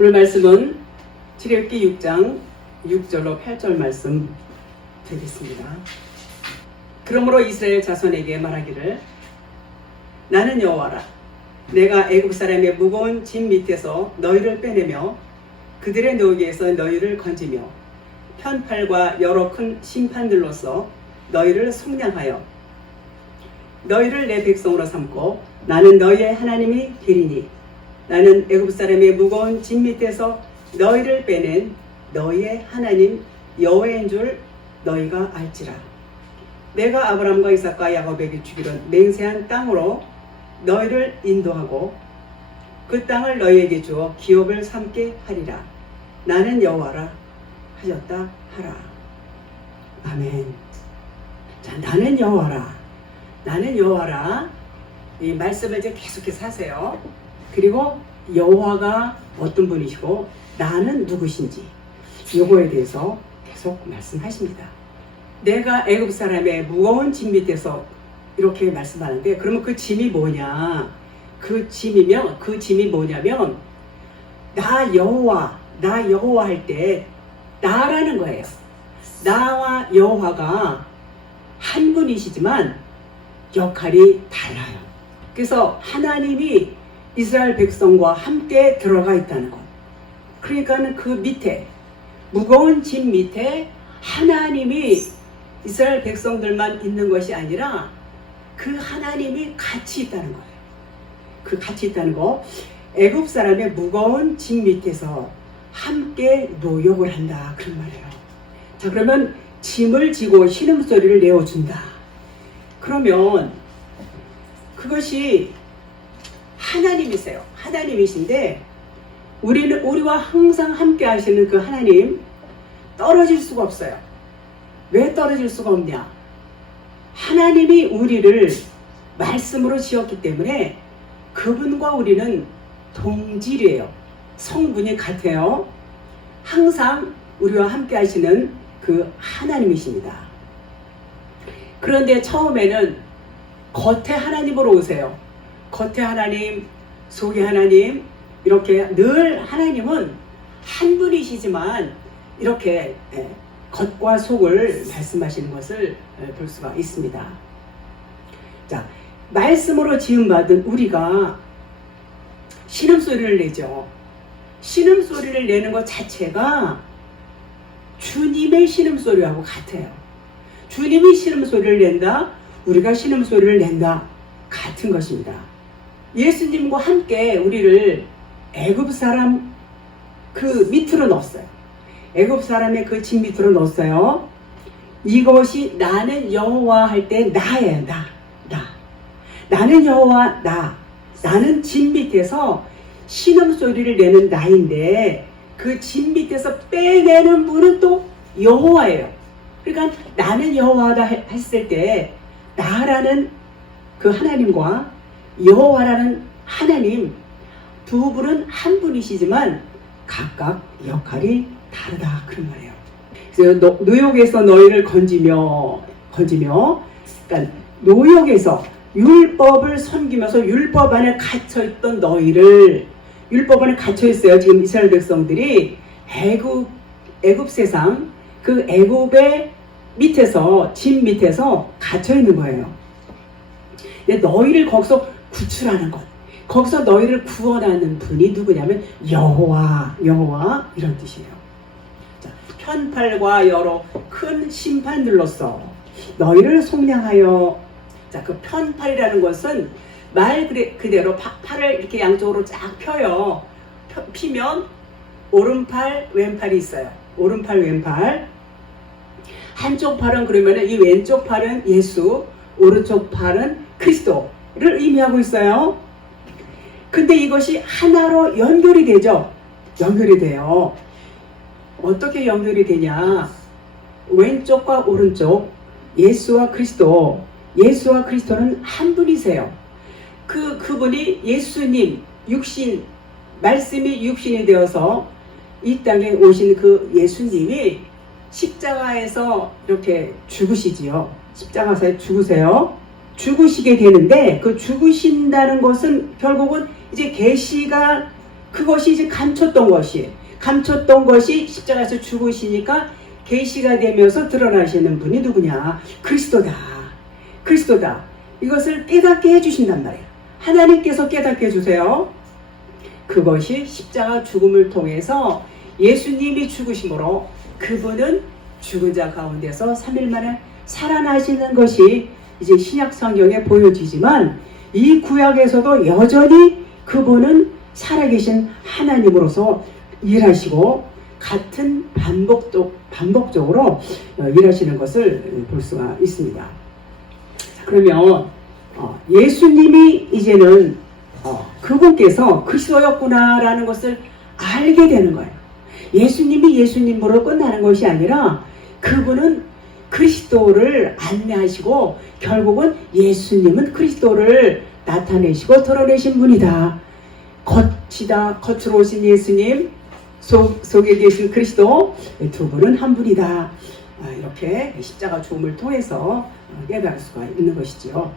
오늘 말씀은 출애굽기 6장 6절로 8절 말씀 드리겠습니다. 그러므로 이스라엘 자손에게 말하기를 나는 여호와라. 내가 애굽 사람의 무거운 짐 밑에서 너희를 빼내며 그들의 노예에서 너희를 건지며 편팔과 여러 큰 심판들로서 너희를 속량하여 너희를 내 백성으로 삼고 나는 너희의 하나님이 되리니 나는 애굽 사람의 무거운 짐 밑에서 너희를 빼낸 너희의 하나님 여호와인 줄 너희가 알지라. 내가 아브라함과 이삭과 야곱에게 주기로 맹세한 땅으로 너희를 인도하고 그 땅을 너희에게 주어 기업을 삼게 하리라. 나는 여호와라 하셨다 하라. 아멘. 자, 나는 여호와라. 나는 여호와라. 이 말씀을 이제 계속해서 하세요. 그리고 여호와가 어떤 분이시고 나는 누구신지 요거에 대해서 계속 말씀하십니다. 내가 애굽 사람의 무거운 짐 밑에서 이렇게 말씀하는데, 그러면 그 짐이 뭐냐? 그 짐이 뭐냐면 나 여호와 할 때 나라는 거예요. 나와 여호와가 한 분이시지만 역할이 달라요. 그래서 하나님이 이스라엘 백성과 함께 들어가 있다는 것. 그러니까는 그 밑에 무거운 짐 밑에 하나님이 이스라엘 백성들만 있는 것이 아니라 그 하나님이 같이 있다는 거예요. 그 같이 있다는 거. 애굽 사람의 무거운 짐 밑에서 함께 노역을 한다, 그런 말이에요. 자, 그러면 짐을 지고 신음소리를 내어준다. 그러면 그것이 하나님이세요. 하나님이신데 우리와 항상 함께 하시는 그 하나님 떨어질 수가 없어요. 왜 떨어질 수가 없냐? 하나님이 우리를 말씀으로 지었기 때문에 그분과 우리는 동질이에요. 성분이 같아요. 항상 우리와 함께 하시는 그 하나님이십니다. 그런데 처음에는 겉에 하나님으로 오세요. 겉에 하나님, 속에 하나님, 이렇게 늘 하나님은 한 분이시지만 이렇게 겉과 속을 말씀하시는 것을 볼 수가 있습니다. 자, 말씀으로 지음받은 우리가 신음소리를 내죠. 신음소리를 내는 것 자체가 주님의 신음소리하고 같아요. 주님이 신음소리를 낸다, 우리가 신음소리를 낸다, 같은 것입니다. 예수님과 함께 우리를 애굽 사람 그 밑으로 넣었어요. 애굽 사람의 그 짐 밑으로 넣었어요. 이것이 나는 여호와 할 때 나예요. 나. 나는 여호와 나는 짐 밑에서 신음소리를 내는 나인데 그 짐 밑에서 빼내는 분은 또 여호와예요. 그러니까 나는 여호와다 했을 때 나라는 그 하나님과 여호와라는 하나님 두 분은 한 분이시지만 각각 역할이 다르다, 그런 말이에요. 그래서 노역에서 너희를 건지며 그러니까 노역에서 율법을 섬기면서 율법 안에 갇혀있던 너희를, 율법 안에 갇혀있어요. 지금 이스라엘 백성들이 애굽 세상 그 애굽의 밑에서, 짐 밑에서 갇혀있는 거예요. 근데 너희를 거기서 구출하는 것, 거기서 너희를 구원하는 분이 누구냐면 여호와 이런 뜻이에요. 자, 편팔과 여러 큰 심판들로서 너희를 속량하여. 자, 그 편팔이라는 것은 말 그대로 팔을 이렇게 양쪽으로 쫙 펴요. 피면 오른팔 왼팔이 있어요. 오른팔 왼팔. 한쪽 팔은 그러면 이 왼쪽 팔은 예수, 오른쪽 팔은 그리스도를 의미하고 있어요. 근데 이것이 하나로 연결이 되죠. 연결이 돼요. 어떻게 연결이 되냐? 왼쪽과 오른쪽, 예수와 그리스도는 한 분이세요. 그분이 예수님, 육신, 말씀이 육신이 되어서 이 땅에 오신 그 예수님이 십자가에서 이렇게 죽으시지요. 십자가에서 죽으세요. 죽으시게 되는데 그 죽으신다는 것은 결국은 이제 계시가 그것이 이제 감췄던 것이 십자가에서 죽으시니까 계시가 되면서 드러나시는 분이 누구냐? 그리스도다. 이것을 깨닫게 해주신단 말이에요. 하나님께서 깨닫게 해주세요. 그것이 십자가 죽음을 통해서 예수님이 죽으심으로 그분은 죽은 자 가운데서 3일 만에 살아나시는 것이 이제 신약 성경에 보여지지만 이 구약에서도 여전히 그분은 살아계신 하나님으로서 일하시고 같은 반복적으로 일하시는 것을 볼 수가 있습니다. 그러면 예수님이 이제는 그분께서 그리스도였구나라는 것을 알게 되는 거예요. 예수님이 예수님으로 끝나는 것이 아니라 그분은 그리스도를 안내하시고 결국은 예수님은 그리스도를 나타내시고 드러내신 분이다. 겉으로 오신 예수님, 속에 계신 그리스도, 두 분은 한 분이다. 이렇게 십자가 죽음을 통해서 깨달을 수가 있는 것이지요.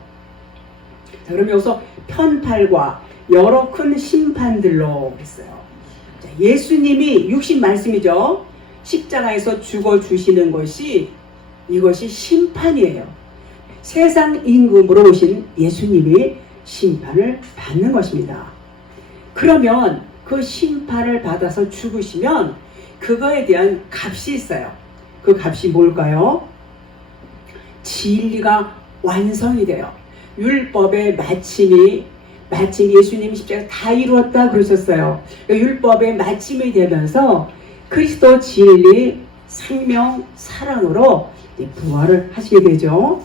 자, 그럼 여기서 편팔과 여러 큰 심판들로 했어요. 자, 예수님이 육신 말씀이죠. 십자가에서 죽어주시는 것이 이것이 심판이에요. 세상 임금으로 오신 예수님이 심판을 받는 것입니다. 그러면 그 심판을 받아서 죽으시면 그거에 대한 값이 있어요. 그 값이 뭘까요? 진리가 완성이 돼요. 율법의 마침이 예수님 십자가 다 이루었다 그러셨어요. 율법의 마침이 되면서 그리스도 진리, 생명, 사랑으로 부활을 하시게 되죠.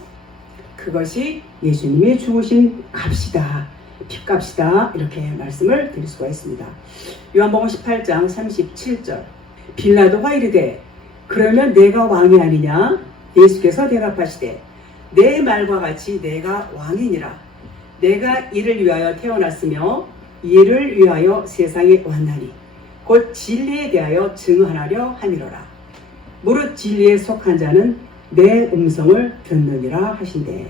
그것이 예수님이 죽으신 값이다. 핏값이다. 이렇게 말씀을 드릴 수가 있습니다. 요한복음 18장 37절. 빌라도가 이르되 그러면 내가 왕이 아니냐? 예수께서 대답하시되 내 말과 같이 내가 왕이니라. 내가 이를 위하여 태어났으며 이를 위하여 세상에 왔나니 곧 진리에 대하여 증언하려 함이로라. 무릇 진리에 속한 자는 내 음성을 듣느니라 하신대.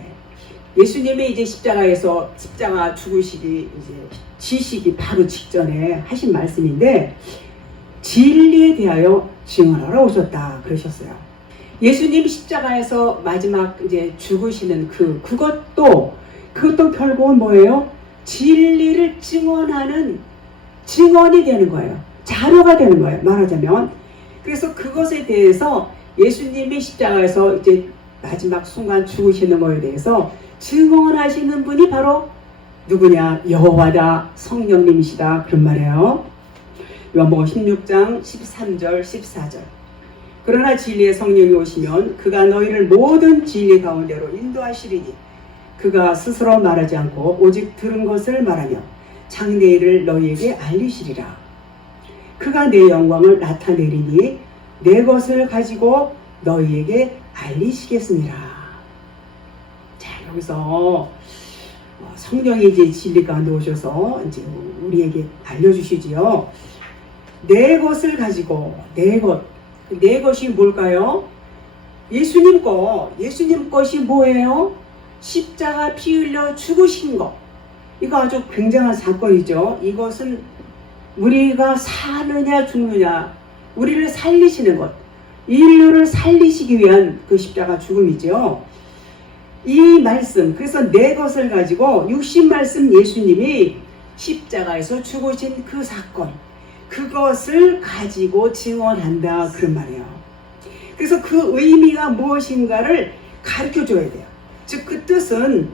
예수님이 이제 십자가 죽으시기 이제 지시기 바로 직전에 하신 말씀인데 진리에 대하여 증언하러 오셨다 그러셨어요. 예수님 십자가에서 마지막 이제 죽으시는 그것도 결국은 뭐예요? 진리를 증언하는 증언이 되는 거예요. 자료가 되는 거예요. 말하자면. 그래서 그것에 대해서 예수님이 십자가에서 이제 마지막 순간 죽으시는 것에 대해서 증언하시는 분이 바로 누구냐? 여호와다, 성령님이시다. 그런 말이에요. 요한복음 16장 13절 14절. 그러나 진리의 성령이 오시면 그가 너희를 모든 진리 가운데로 인도하시리니 그가 스스로 말하지 않고 오직 들은 것을 말하며 장래 일을 너희에게 알리시리라. 그가 내 영광을 나타내리니 내 것을 가지고 너희에게 알리시겠느니라. 자, 여기서 성령이 이제 진리 가운데 오셔서 이제 우리에게 알려주시지요. 내 것을 가지고 내 것이 뭘까요? 예수님 것이 뭐예요? 십자가 피 흘려 죽으신 것. 이거 아주 굉장한 사건이죠. 이것은 우리가 사느냐 죽느냐, 우리를 살리시는 것, 인류를 살리시기 위한 그 십자가 죽음이죠. 이 말씀, 그래서 내 것을 가지고 육신 말씀 예수님이 십자가에서 죽으신 그 사건, 그것을 가지고 증언한다 그런 말이에요. 그래서 그 의미가 무엇인가를 가르쳐줘야 돼요. 즉 그 뜻은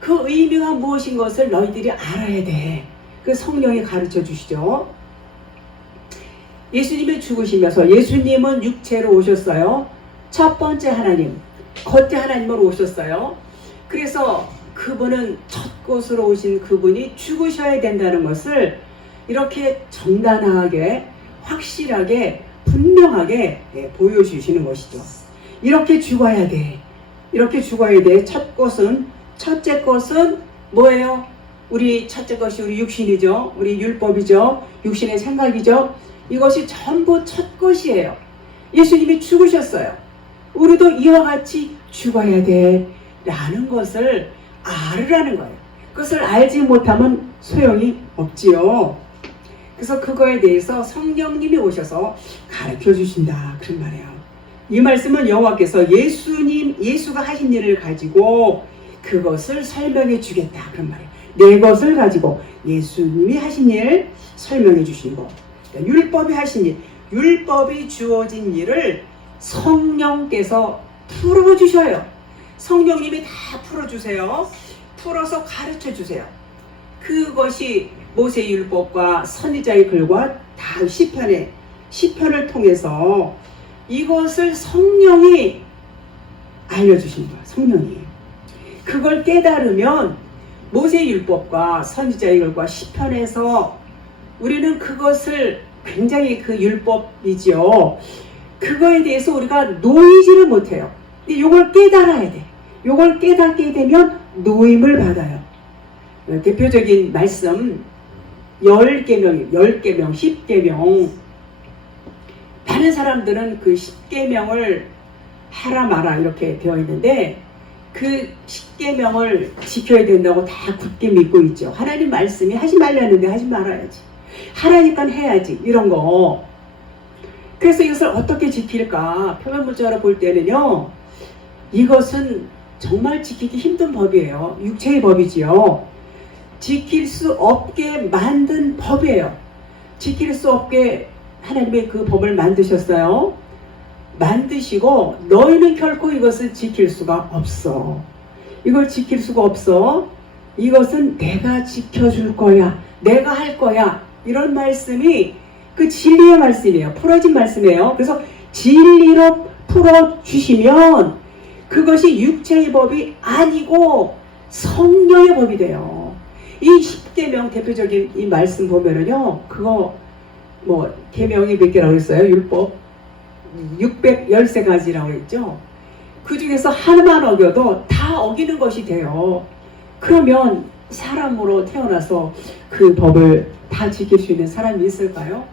그 의미가 무엇인 것을 너희들이 알아야 돼. 그 성령이 가르쳐 주시죠. 예수님이 죽으시면서 예수님은 육체로 오셨어요. 첫 번째 하나님, 겉에 하나님으로 오셨어요. 그래서 그분은 첫 곳으로 오신 그분이 죽으셔야 된다는 것을 이렇게 정당하게, 확실하게, 분명하게 보여주시는 것이죠. 이렇게 죽어야 돼. 이렇게 죽어야 돼. 첫째 것은 뭐예요? 우리 첫째 것이 우리 육신이죠. 우리 율법이죠. 육신의 생각이죠. 이것이 전부 첫 것이에요. 예수님이 죽으셨어요. 우리도 이와 같이 죽어야 돼. 라는 것을 알으라는 거예요. 그것을 알지 못하면 소용이 없지요. 그래서 그거에 대해서 성령님이 오셔서 가르쳐 주신다 그런 말이에요. 이 말씀은 여호와께서 예수가 하신 일을 가지고 그것을 설명해 주겠다 그런 말이에요. 내 것을 가지고 예수님이 하신 일 설명해 주신 거. 그러니까 율법이 하신 일, 율법이 주어진 일을 성령께서 풀어주셔요. 성령님이 다 풀어주세요. 풀어서 가르쳐 주세요. 그것이 모세의 율법과 선지자의 글과 다 시편을 통해서 이것을 성령이 알려주신 거예요. 성령이. 그걸 깨달으면 모세의 율법과 선지자의 글과 시편에서 우리는 그것을 굉장히 그 율법이죠. 그거에 대해서 우리가 놓이지를 못해요. 근데 이걸 깨달아야 돼. 이걸 깨닫게 되면 노임을 받아요. 대표적인 말씀 10계명, 10계명. 다른 사람들은 그 10계명을 하라 마라 이렇게 되어 있는데 그 10계명을 지켜야 된다고 다 굳게 믿고 있죠. 하나님 말씀이 하지 말라는데 하지 말아야지. 하라니까 해야지. 이런 거. 그래서 이것을 어떻게 지킬까? 표면 문자로 볼 때는요. 이것은 정말 지키기 힘든 법이에요. 육체의 법이지요. 지킬 수 없게 만든 법이에요. 지킬 수 없게 하나님의 그 법을 만드셨어요. 만드시고 너희는 결코 이것을 지킬 수가 없어. 이걸 지킬 수가 없어. 이것은 내가 지켜줄 거야. 내가 할 거야. 이런 말씀이 그 진리의 말씀이에요. 풀어진 말씀이에요. 그래서 진리로 풀어주시면 그것이 육체의 법이 아니고 성령의 법이 돼요. 이 10계명 대표적인 이 말씀 보면은요. 그거 뭐 계명이 몇 개라고 했어요? 율법 613가지라고 했죠. 그 중에서 하나만 어겨도 다 어기는 것이 돼요. 그러면 사람으로 태어나서 그 법을 다 지킬 수 있는 사람이 있을까요?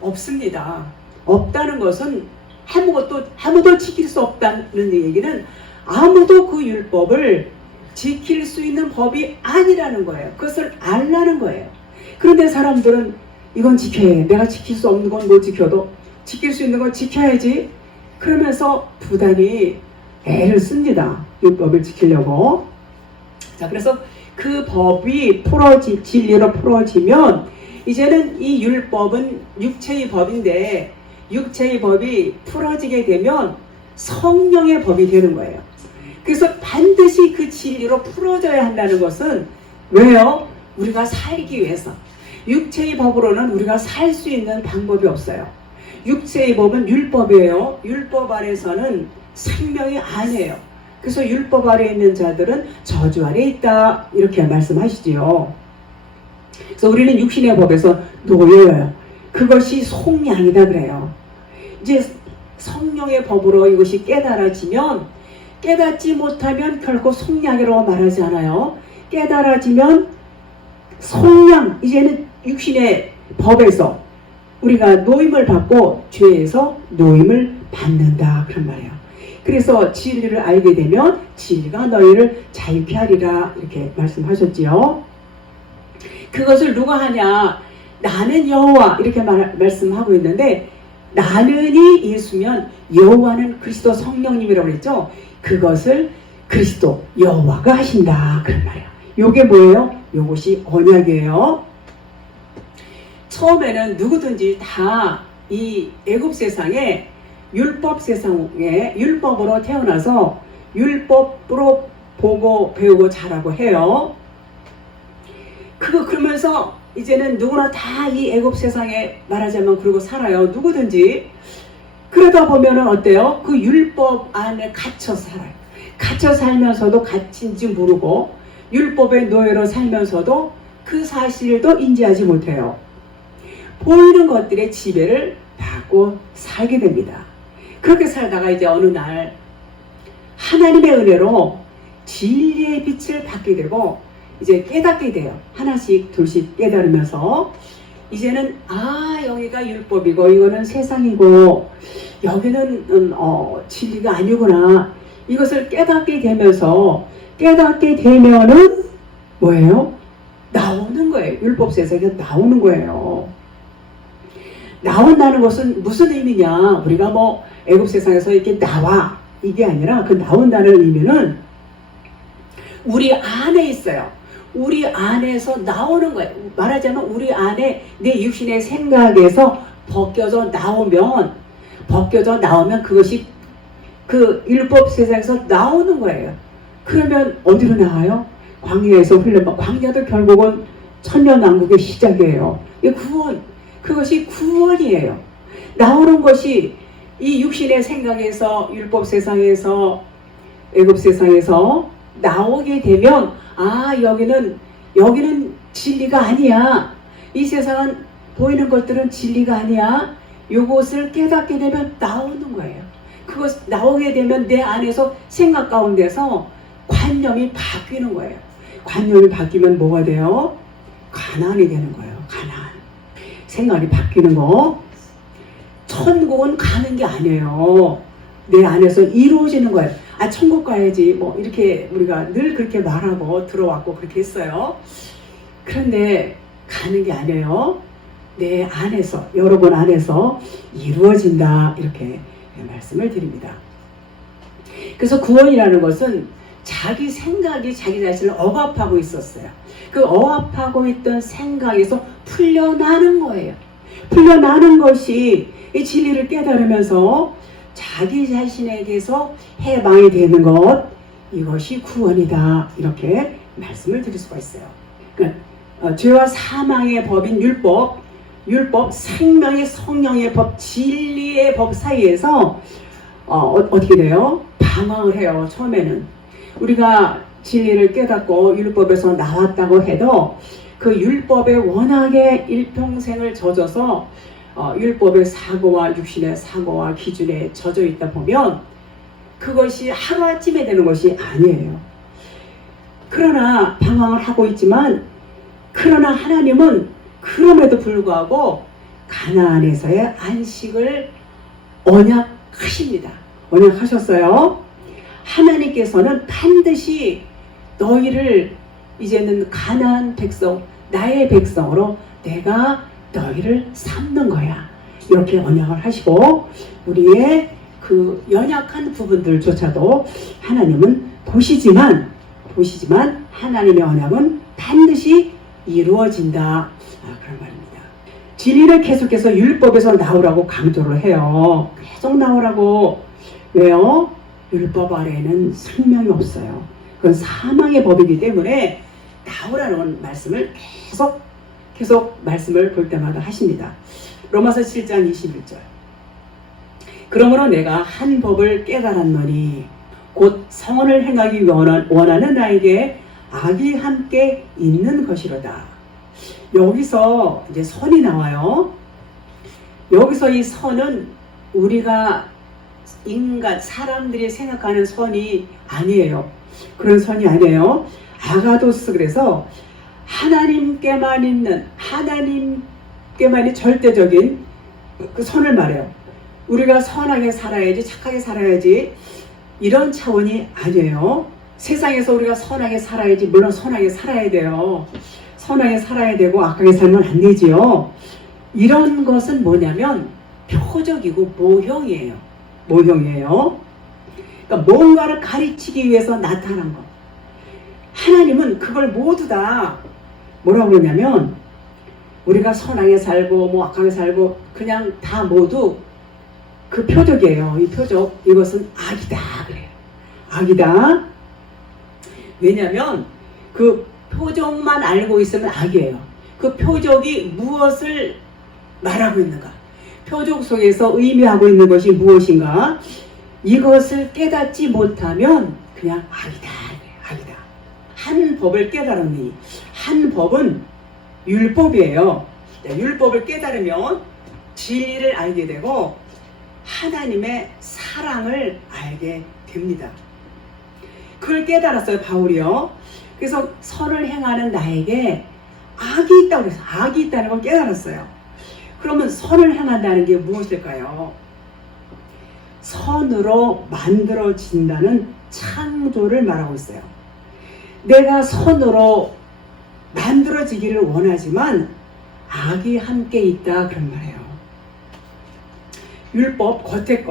없습니다. 없다는 것은 아무도 지킬 수 없다는 얘기는 아무도 그 율법을 지킬 수 있는 법이 아니라는 거예요. 그것을 알라는 거예요. 그런데 사람들은 이건 지켜야 해. 내가 지킬 수 없는 건 못 지켜도 지킬 수 있는 건 지켜야지. 그러면서 부단히 애를 씁니다. 율법을 지키려고. 자, 그래서 그 법이 진리로 풀어지면 이제는 이 율법은 육체의 법인데 육체의 법이 풀어지게 되면 성령의 법이 되는 거예요. 그래서 반드시 그 진리로 풀어져야 한다는 것은 왜요? 우리가 살기 위해서. 육체의 법으로는 우리가 살 수 있는 방법이 없어요. 육체의 법은 율법이에요. 율법 아래서는 생명이 아니에요. 그래서 율법 아래에 있는 자들은 저주 아래에 있다. 이렇게 말씀하시지요. 그래서 우리는 육신의 법에서 놓여요. 그것이 속량이다 그래요. 이제 성령의 법으로 이것이 깨달아지면 깨닫지 못하면 결코 속량이라고 말하지 않아요. 깨달아지면 속량, 이제는 육신의 법에서 우리가 노임을 받고 죄에서 노임을 받는다 그런 말이에요. 그래서 진리를 알게 되면 진리가 너희를 자유케 하리라 이렇게 말씀하셨지요. 그것을 누가 하냐? 나는 여호와 이렇게 말씀하고 있는데 나는이 예수면 여호와는 그리스도 성령님이라고 그랬죠. 그것을 그리스도 여호와가 하신다 그런 말이에요. 요게 뭐예요? 요것이 언약이에요. 처음에는 누구든지 다 이 애굽 세상에 율법 세상에 율법으로 태어나서 율법으로 보고 배우고 자라고 해요. 그러면서 이제는 누구나 다 이 애굽 세상에 말하자면 그러고 살아요. 누구든지. 그러다 보면은 어때요? 그 율법 안에 갇혀 살아요. 갇혀 살면서도 갇힌지 모르고 율법의 노예로 살면서도 그 사실도 인지하지 못해요. 보이는 것들의 지배를 받고 살게 됩니다. 그렇게 살다가 이제 어느 날 하나님의 은혜로 진리의 빛을 받게 되고 이제 깨닫게 돼요. 하나씩 둘씩 깨달으면서 이제는 여기가 율법이고 이거는 세상이고 여기는 진리가 아니구나. 이것을 깨닫게 되면서 깨닫게 되면은 뭐예요? 나오는 거예요. 율법 세상에 나오는 거예요. 나온다는 것은 무슨 의미냐? 우리가 뭐 애굽 세상에서 이렇게 나와 이게 아니라 그 나온다는 의미는 우리 안에 있어요. 우리 안에서 나오는 거예요. 말하자면 우리 안에 내 육신의 생각에서 벗겨져 나오면 그것이 그 율법 세상에서 나오는 거예요. 그러면 어디로 나와요? 광야에서 흘러가. 광야도 결국은 천년왕국의 시작이에요. 이 구원, 그것이 구원이에요. 나오는 것이 이 육신의 생각에서 율법 세상에서 애굽 세상에서 나오게 되면 여기는 진리가 아니야. 이 세상은 보이는 것들은 진리가 아니야. 이것을 깨닫게 되면 나오는 거예요. 그것 나오게 되면 내 안에서 생각 가운데서 관념이 바뀌는 거예요. 관념이 바뀌면 뭐가 돼요? 가난이 되는 거예요. 가난. 생각이 바뀌는 거. 천국은 가는 게 아니에요. 내 안에서 이루어지는 거예요. 천국 가야지. 뭐 이렇게 우리가 늘 그렇게 말하고 들어왔고 그렇게 했어요. 그런데 가는 게 아니에요. 내 안에서, 여러분 안에서 이루어진다. 이렇게 말씀을 드립니다. 그래서 구원이라는 것은 자기 생각이 자기 자신을 억압하고 있었어요. 그 억압하고 있던 생각에서 풀려나는 거예요. 풀려나는 것이 이 진리를 깨달으면서 자기 자신에게서 해방이 되는 것, 이것이 구원이다. 이렇게 말씀을 드릴 수가 있어요. 그러니까 죄와 사망의 법인 율법, 생명의 성령의 법, 진리의 법 사이에서 어떻게 돼요? 방황을 해요. 처음에는 우리가 진리를 깨닫고 율법에서 나왔다고 해도 그 율법에 워낙에 일평생을 젖어서 율법의 사고와 육신의 사고와 기준에 젖어 있다 보면 그것이 하루아침에 되는 것이 아니에요. 그러나 방황을 하고 있지만, 그러나 하나님은 그럼에도 불구하고 가나안에서의 안식을 언약하십니다. 언약하셨어요. 하나님께서는 반드시 너희를 이제는 가나안 백성, 나의 백성으로 내가 너희를 삼는 거야. 이렇게 언약을 하시고, 우리의 그 연약한 부분들조차도 하나님은 보시지만 하나님의 언약은 반드시 이루어진다. 그런 말입니다. 진리를 계속해서 율법에서 나오라고 강조를 해요. 계속 나오라고. 왜요? 율법 아래에는 생명이 없어요. 그건 사망의 법이기 때문에 나오라는 말씀을 계속 말씀을 볼 때마다 하십니다. 로마서 7장 21절. 그러므로 내가 한 법을 깨달았노니 곧 성언을 행하기 원하는 나에게 악이 함께 있는 것이로다. 여기서 이제 선이 나와요. 여기서 이 선은 우리가 사람들이 생각하는 선이 아니에요. 그런 선이 아니에요. 아가도스, 그래서 하나님께만 있는, 하나님께만이 절대적인 그 선을 말해요. 우리가 선하게 살아야지, 착하게 살아야지, 이런 차원이 아니에요. 세상에서 우리가 선하게 살아야지, 물론 선하게 살아야 돼요. 선하게 살아야 되고 악하게 살면 안 되지요. 이런 것은 뭐냐면 표적이고 모형이에요. 그러니까 뭔가를 가르치기 위해서 나타난 것. 하나님은 그걸 모두 다 뭐라고 그러냐면, 우리가 선하게 살고 뭐 악하게 살고 그냥 다 모두 그 표적이에요. 이 표적, 이것은 악이다 그래요. 악이다. 왜냐하면 그 표적만 알고 있으면 악이에요. 그 표적이 무엇을 말하고 있는가, 표적 속에서 의미하고 있는 것이 무엇인가, 이것을 깨닫지 못하면 그냥 악이다. 한 법을 깨달으니, 한 법은 율법이에요. 율법을 깨달으면 진리를 알게 되고 하나님의 사랑을 알게 됩니다. 그걸 깨달았어요, 바울이요. 그래서 선을 행하는 나에게 악이 있다고 해서 악이 있다는 걸 깨달았어요. 그러면 선을 행한다는 게 무엇일까요? 선으로 만들어진다는 창조를 말하고 있어요. 내가 선으로 만들어지기를 원하지만 악이 함께 있다, 그런 말이에요. 율법 겉에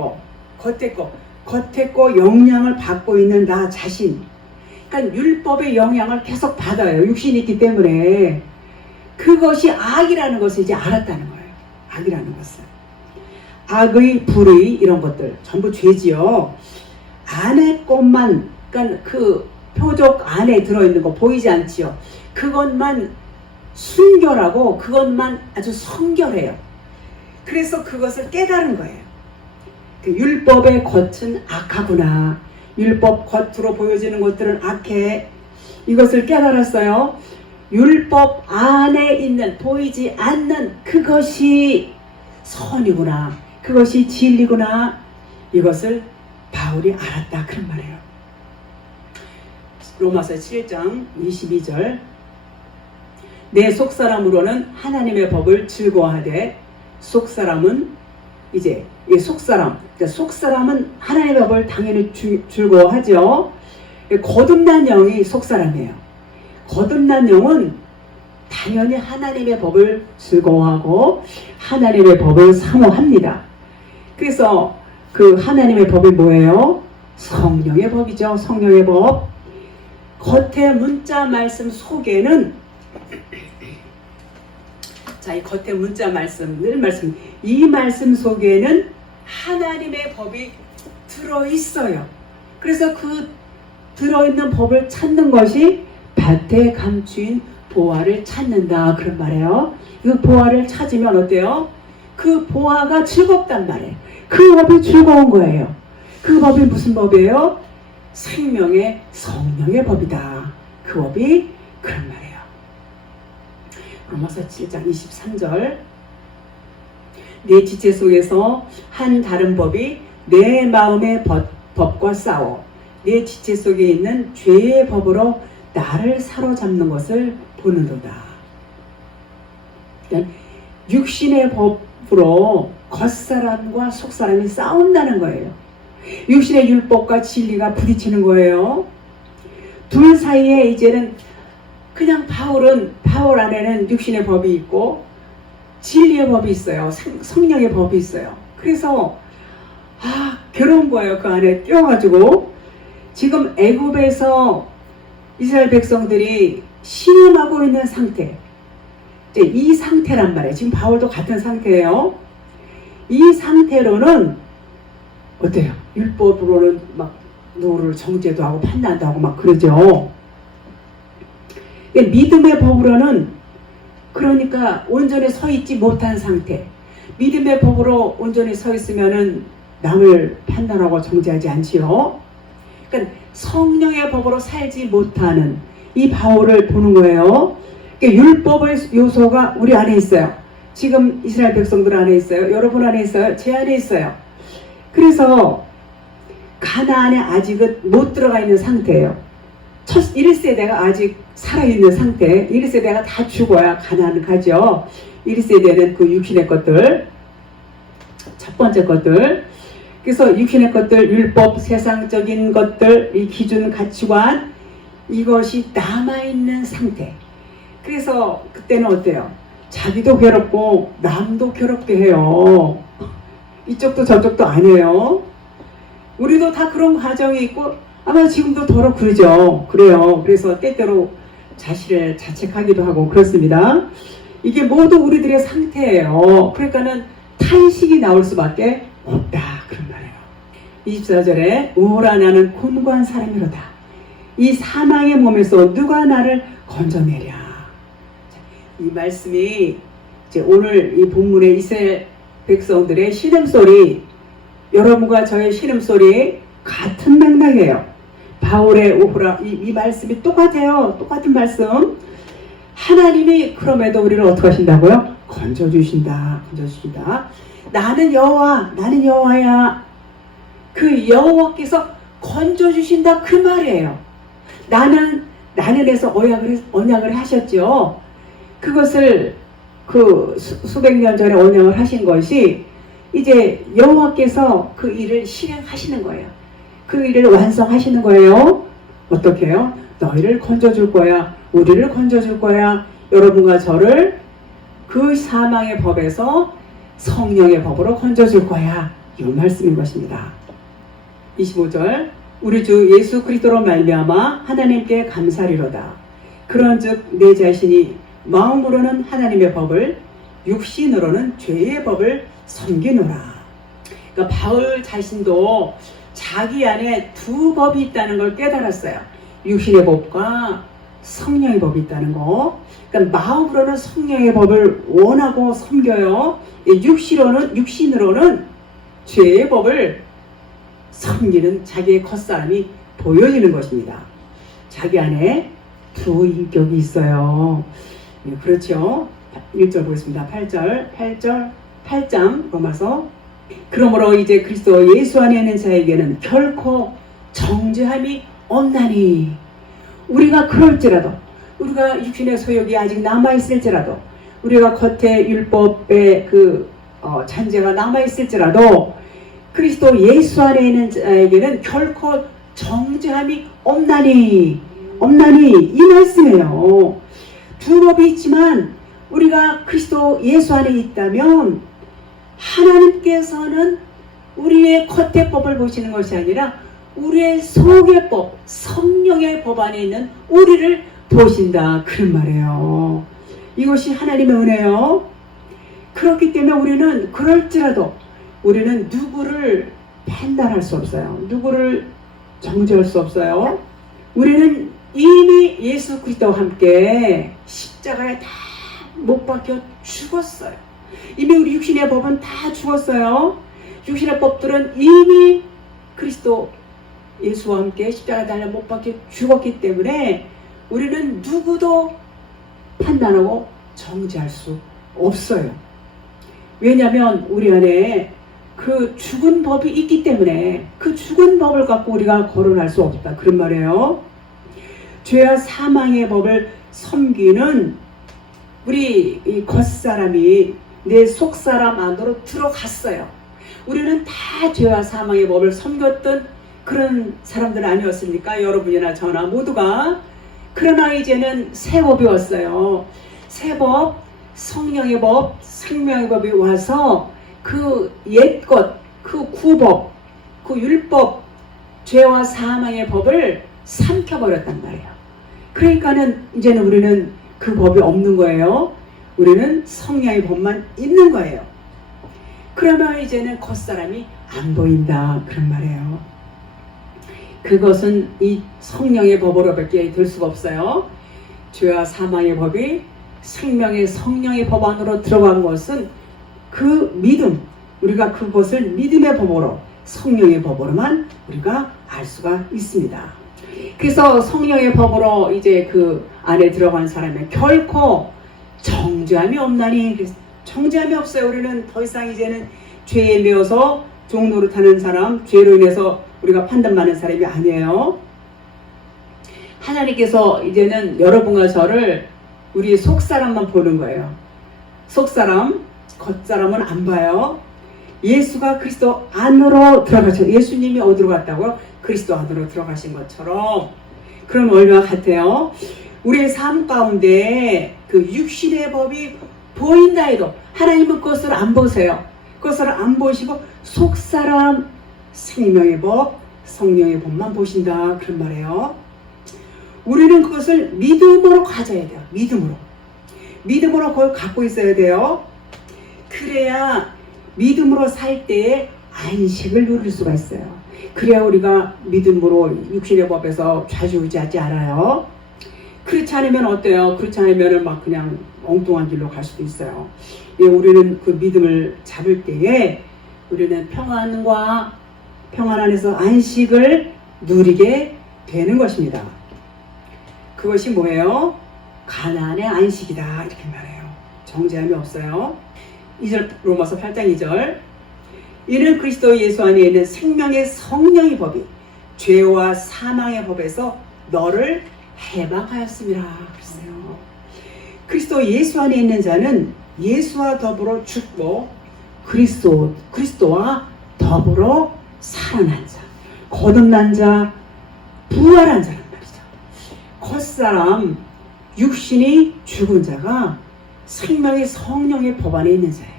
거 영향을 받고 있는 나 자신. 그러니까 율법의 영향을 계속 받아요. 육신이 있기 때문에. 그것이 악이라는 것을 이제 알았다는 거예요. 악이라는 것을. 악의, 불의 이런 것들 전부 죄지요. 안에 것만, 그러니까 그 표적 안에 들어있는 거 보이지 않지요. 그것만 순결하고 그것만 아주 성결해요. 그래서 그것을 깨달은 거예요. 그 율법의 겉은 악하구나. 율법 겉으로 보여지는 것들은 악해. 이것을 깨달았어요. 율법 안에 있는 보이지 않는 그것이 선이구나. 그것이 진리구나. 이것을 바울이 알았다. 그런 말이에요. 로마서 7장 22절. 내 속사람으로는 하나님의 법을 즐거워하되 속사람은 이제 이 속사람은 하나님의 법을 당연히 즐거워하죠. 거듭난 영이 속사람이에요. 거듭난 영은 당연히 하나님의 법을 즐거워하고 하나님의 법을 사모합니다. 그래서 그 하나님의 법이 뭐예요? 성령의 법이죠. 성령의 법. 겉의 문자 말씀 속에는 자, 이 겉의 문자 이 말씀 속에는 하나님의 법이 들어있어요. 그래서 그 들어있는 법을 찾는 것이 밭에 감추인 보화를 찾는다. 그런 말이에요. 그 보화를 찾으면 어때요? 그 보화가 즐겁단 말이에요. 그 법이 즐거운 거예요. 그 법이 무슨 법이에요? 생명의 성령의 법이다. 그 법이 그런 말이에요. 로마서 7장 23절. 내 지체 속에서 한 다른 법이 내 마음의 법과 싸워 내 지체 속에 있는 죄의 법으로 나를 사로잡는 것을 보는도다. 그러니까 육신의 법으로 겉사람과 속사람이 싸운다는 거예요. 육신의 율법과 진리가 부딪히는 거예요. 둘 사이에 이제는 그냥 바울 안에는 육신의 법이 있고 진리의 법이 있어요. 성령의 법이 있어요. 그래서 괴로운 거예요. 그 안에 끼어가지고 지금 애굽에서 이스라엘 백성들이 신음하고 있는 상태. 이제 이 상태란 말이에요. 지금 바울도 같은 상태예요. 이 상태로는 어때요? 율법으로는 막 누구를 정죄도 하고 판단도 하고 막 그러죠. 믿음의 법으로는 그러니까 온전히 서 있지 못한 상태. 믿음의 법으로 온전히 서 있으면은 남을 판단하고 정죄하지 않지요. 그러니까 성령의 법으로 살지 못하는 이 바울을 보는 거예요. 그러니까 율법의 요소가 우리 안에 있어요. 지금 이스라엘 백성들 안에 있어요. 여러분 안에 있어요. 제 안에 있어요. 그래서 가나안에 아직은 못 들어가 있는 상태예요. 1세대가 아직 살아있는 상태. 1세대가 다 죽어야 가나안을 가죠. 1세대는 그 육신의 것들, 첫 번째 것들. 그래서 육신의 것들, 율법, 세상적인 것들, 이 기준, 가치관, 이것이 남아있는 상태. 그래서 그때는 어때요? 자기도 괴롭고 남도 괴롭게 해요. 이쪽도 저쪽도 아니에요. 우리도 다 그런 과정이 있고 아마 지금도 더러 그러죠. 그래요. 그래서 때때로 자신을 자책하기도 하고 그렇습니다. 이게 모두 우리들의 상태예요. 그러니까는 탄식이 나올 수밖에 없다. 그런 말이에요. 24절에 오라 나는 곤고한 사람이로다. 이 사망의 몸에서 누가 나를 건져내랴. 이 말씀이 이제 오늘 이 본문의 이스라엘 백성들의 신음소리, 여러분과 저의 신음소리 같은 맥락이에요. 바울의 오호라 이 말씀이 똑같아요. 똑같은 말씀. 하나님이 그럼에도 우리를 어떻게 하신다고요? 건져주신다. 건져주신다. 나는 여호와야. 그 여호와께서 건져주신다. 그 말이에요. 나는에서 언약을 하셨죠. 그것을 그 수백 년 전에 언약을 하신 것이 이제 여호와께서 그 일을 실행하시는 거예요. 그 일을 완성하시는 거예요. 어떻게 해요? 너희를 건져줄 거야. 우리를 건져줄 거야. 여러분과 저를 그 사망의 법에서 성령의 법으로 건져줄 거야. 이 말씀인 것입니다. 25절 우리 주 예수 그리스도로 말미암아 하나님께 감사리로다. 그런즉 내 자신이 마음으로는 하나님의 법을 육신으로는 죄의 법을 섬기노라. 그러니까 바울 자신도 자기 안에 두 법이 있다는 걸 깨달았어요. 육신의 법과 성령의 법이 있다는 거. 그러니까 마음으로는 성령의 법을 원하고 섬겨요. 육신으로는 죄의 법을 섬기는 자기의 겉사람이 보여지는 것입니다. 자기 안에 두 인격이 있어요. 그렇죠. 1절 보겠습니다. 8장 로마서. 그러므로 이제 그리스도 예수 안에 있는 자에게는 결코 정죄함이 없나니. 우리가 그럴지라도, 우리가 육신의 소욕이 아직 남아있을지라도, 우리가 겉에 율법의 잔재가 남아있을지라도 그리스도 예수 안에 있는 자에게는 결코 정죄함이 없나니 이 말씀이에요. 두 법이 있지만 우리가 그리스도 예수 안에 있다면 하나님께서는 우리의 겉의 법을 보시는 것이 아니라 우리의 속의 법, 성령의 법 안에 있는 우리를 보신다. 그런 말이에요. 이것이 하나님의 은혜요. 그렇기 때문에 우리는 그럴지라도 우리는 누구를 판단할 수 없어요. 누구를 정죄할 수 없어요. 우리는 이미 예수 그리스도와 함께 십자가에 다 못 박혀 죽었어요. 이미 우리 육신의 법은 다 죽었어요. 육신의 법들은 이미 그리스도 예수와 함께 십자가에 달려 못 박혀 죽었기 때문에 우리는 누구도 판단하고 정죄할 수 없어요. 왜냐하면 우리 안에 그 죽은 법이 있기 때문에 그 죽은 법을 갖고 우리가 거론할 수 없다. 그런 말이에요. 죄와 사망의 법을 섬기는 우리 이 겉사람이 내 속사람 안으로 들어갔어요. 우리는 다 죄와 사망의 법을 섬겼던 그런 사람들 아니었습니까? 여러분이나 저나 모두가. 그러나 이제는 새 법이 왔어요. 새 법, 성령의 법, 생명의 법이 와서 그 옛것, 그 구법, 그 율법, 죄와 사망의 법을 삼켜버렸단 말이에요. 그러니까는 이제는 우리는 그 법이 없는 거예요. 우리는 성령의 법만 있는 거예요. 그러면 이제는 겉사람이 안 보인다. 그런 말이에요. 그것은 이 성령의 법으로밖에 될 수가 없어요. 죄와 사망의 법이 생명의 성령의 법 안으로 들어간 것은 그 믿음, 우리가 그것을 믿음의 법으로, 성령의 법으로만 우리가 알 수가 있습니다. 그래서 성령의 법으로 이제 그 안에 들어간 사람은 결코 정죄함이 없나니. 정죄함이 없어요. 우리는 더 이상 이제는 죄에 매여서 종노릇하는 사람, 죄로 인해서 우리가 판단받는 사람이 아니에요. 하나님께서 이제는 여러분과 저를 우리 속사람만 보는 거예요. 속사람, 겉사람은 안 봐요. 예수가 그리스도 안으로 들어가셨어요. 예수님이 어디로 갔다고요? 그리스도 안으로 들어가신 것처럼 그런 원리와 같아요. 우리의 삶 가운데 그 육신의 법이 보인다 해도 하나님은 그것을 안 보세요. 그것을 안 보시고 속사람, 생명의 법, 성령의 법만 보신다. 그런 말이에요. 우리는 그것을 믿음으로 가져야 돼요. 믿음으로 그걸 갖고 있어야 돼요. 그래야 믿음으로 살 때에 안식을 누릴 수가 있어요. 그래야 우리가 믿음으로 육신의 법에서 좌지우지하지 않아요. 그렇지 않으면 어때요? 그렇지 않으면 막 그냥 엉뚱한 길로 갈 수도 있어요. 우리는 그 믿음을 잡을 때에 우리는 평안 안에서 안식을 누리게 되는 것입니다. 그것이 뭐예요? 가나안의 안식이다. 이렇게 말해요. 정죄함이 없어요. 2절 로마서 8장 2절 이는 그리스도 예수 안에 있는 생명의 성령의 법이 죄와 사망의 법에서 너를 해방하였습니다. 그랬어요. 그리스도 예수 안에 있는 자는 예수와 더불어 죽고 그리스도와 더불어 살아난 자, 거듭난 자, 부활한 자란 말이죠. 겉사람, 육신이 죽은 자가 생명의 성령의 법 안에 있는 자예요.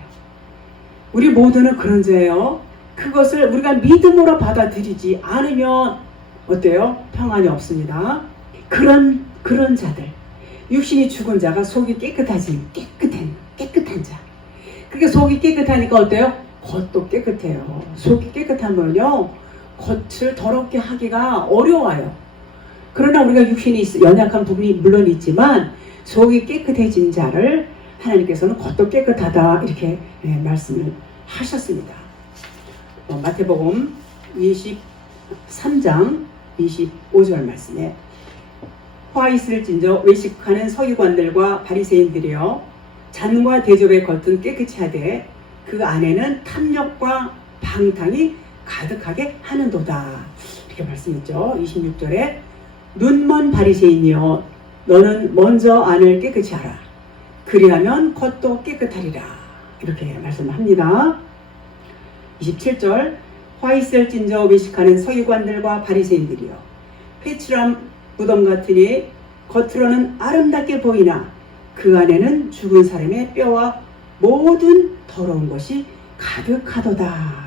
우리 모두는 그런 자예요. 그것을 우리가 믿음으로 받아들이지 않으면 어때요? 평안이 없습니다. 그런 자들, 육신이 죽은 자가 속이 깨끗한 자. 그게 속이 깨끗하니까 어때요? 겉도 깨끗해요. 속이 깨끗하면요, 겉을 더럽게 하기가 어려워요. 그러나 우리가 육신이 연약한 부분이 물론 있지만 속이 깨끗해진 자를 하나님께서는 겉도 깨끗하다 이렇게 말씀을 하셨습니다. 마태복음 23장 25절 말씀에 화 있을진저 외식하는 서기관들과 바리새인들이여 잔과 대접의 겉은 깨끗이 하되 그 안에는 탐욕과 방탕이 가득하게 하는도다. 이렇게 말씀했죠. 26절에 눈먼 바리새인이여 너는 먼저 안을 깨끗이 하라. 그리하면 겉도 깨끗하리라. 이렇게 말씀합니다. 27절 화 있을진저 외식하는 서기관들과 바리새인들이여 회칠한 무덤 같으니 겉으로는 아름답게 보이나 그 안에는 죽은 사람의 뼈와 모든 더러운 것이 가득하도다.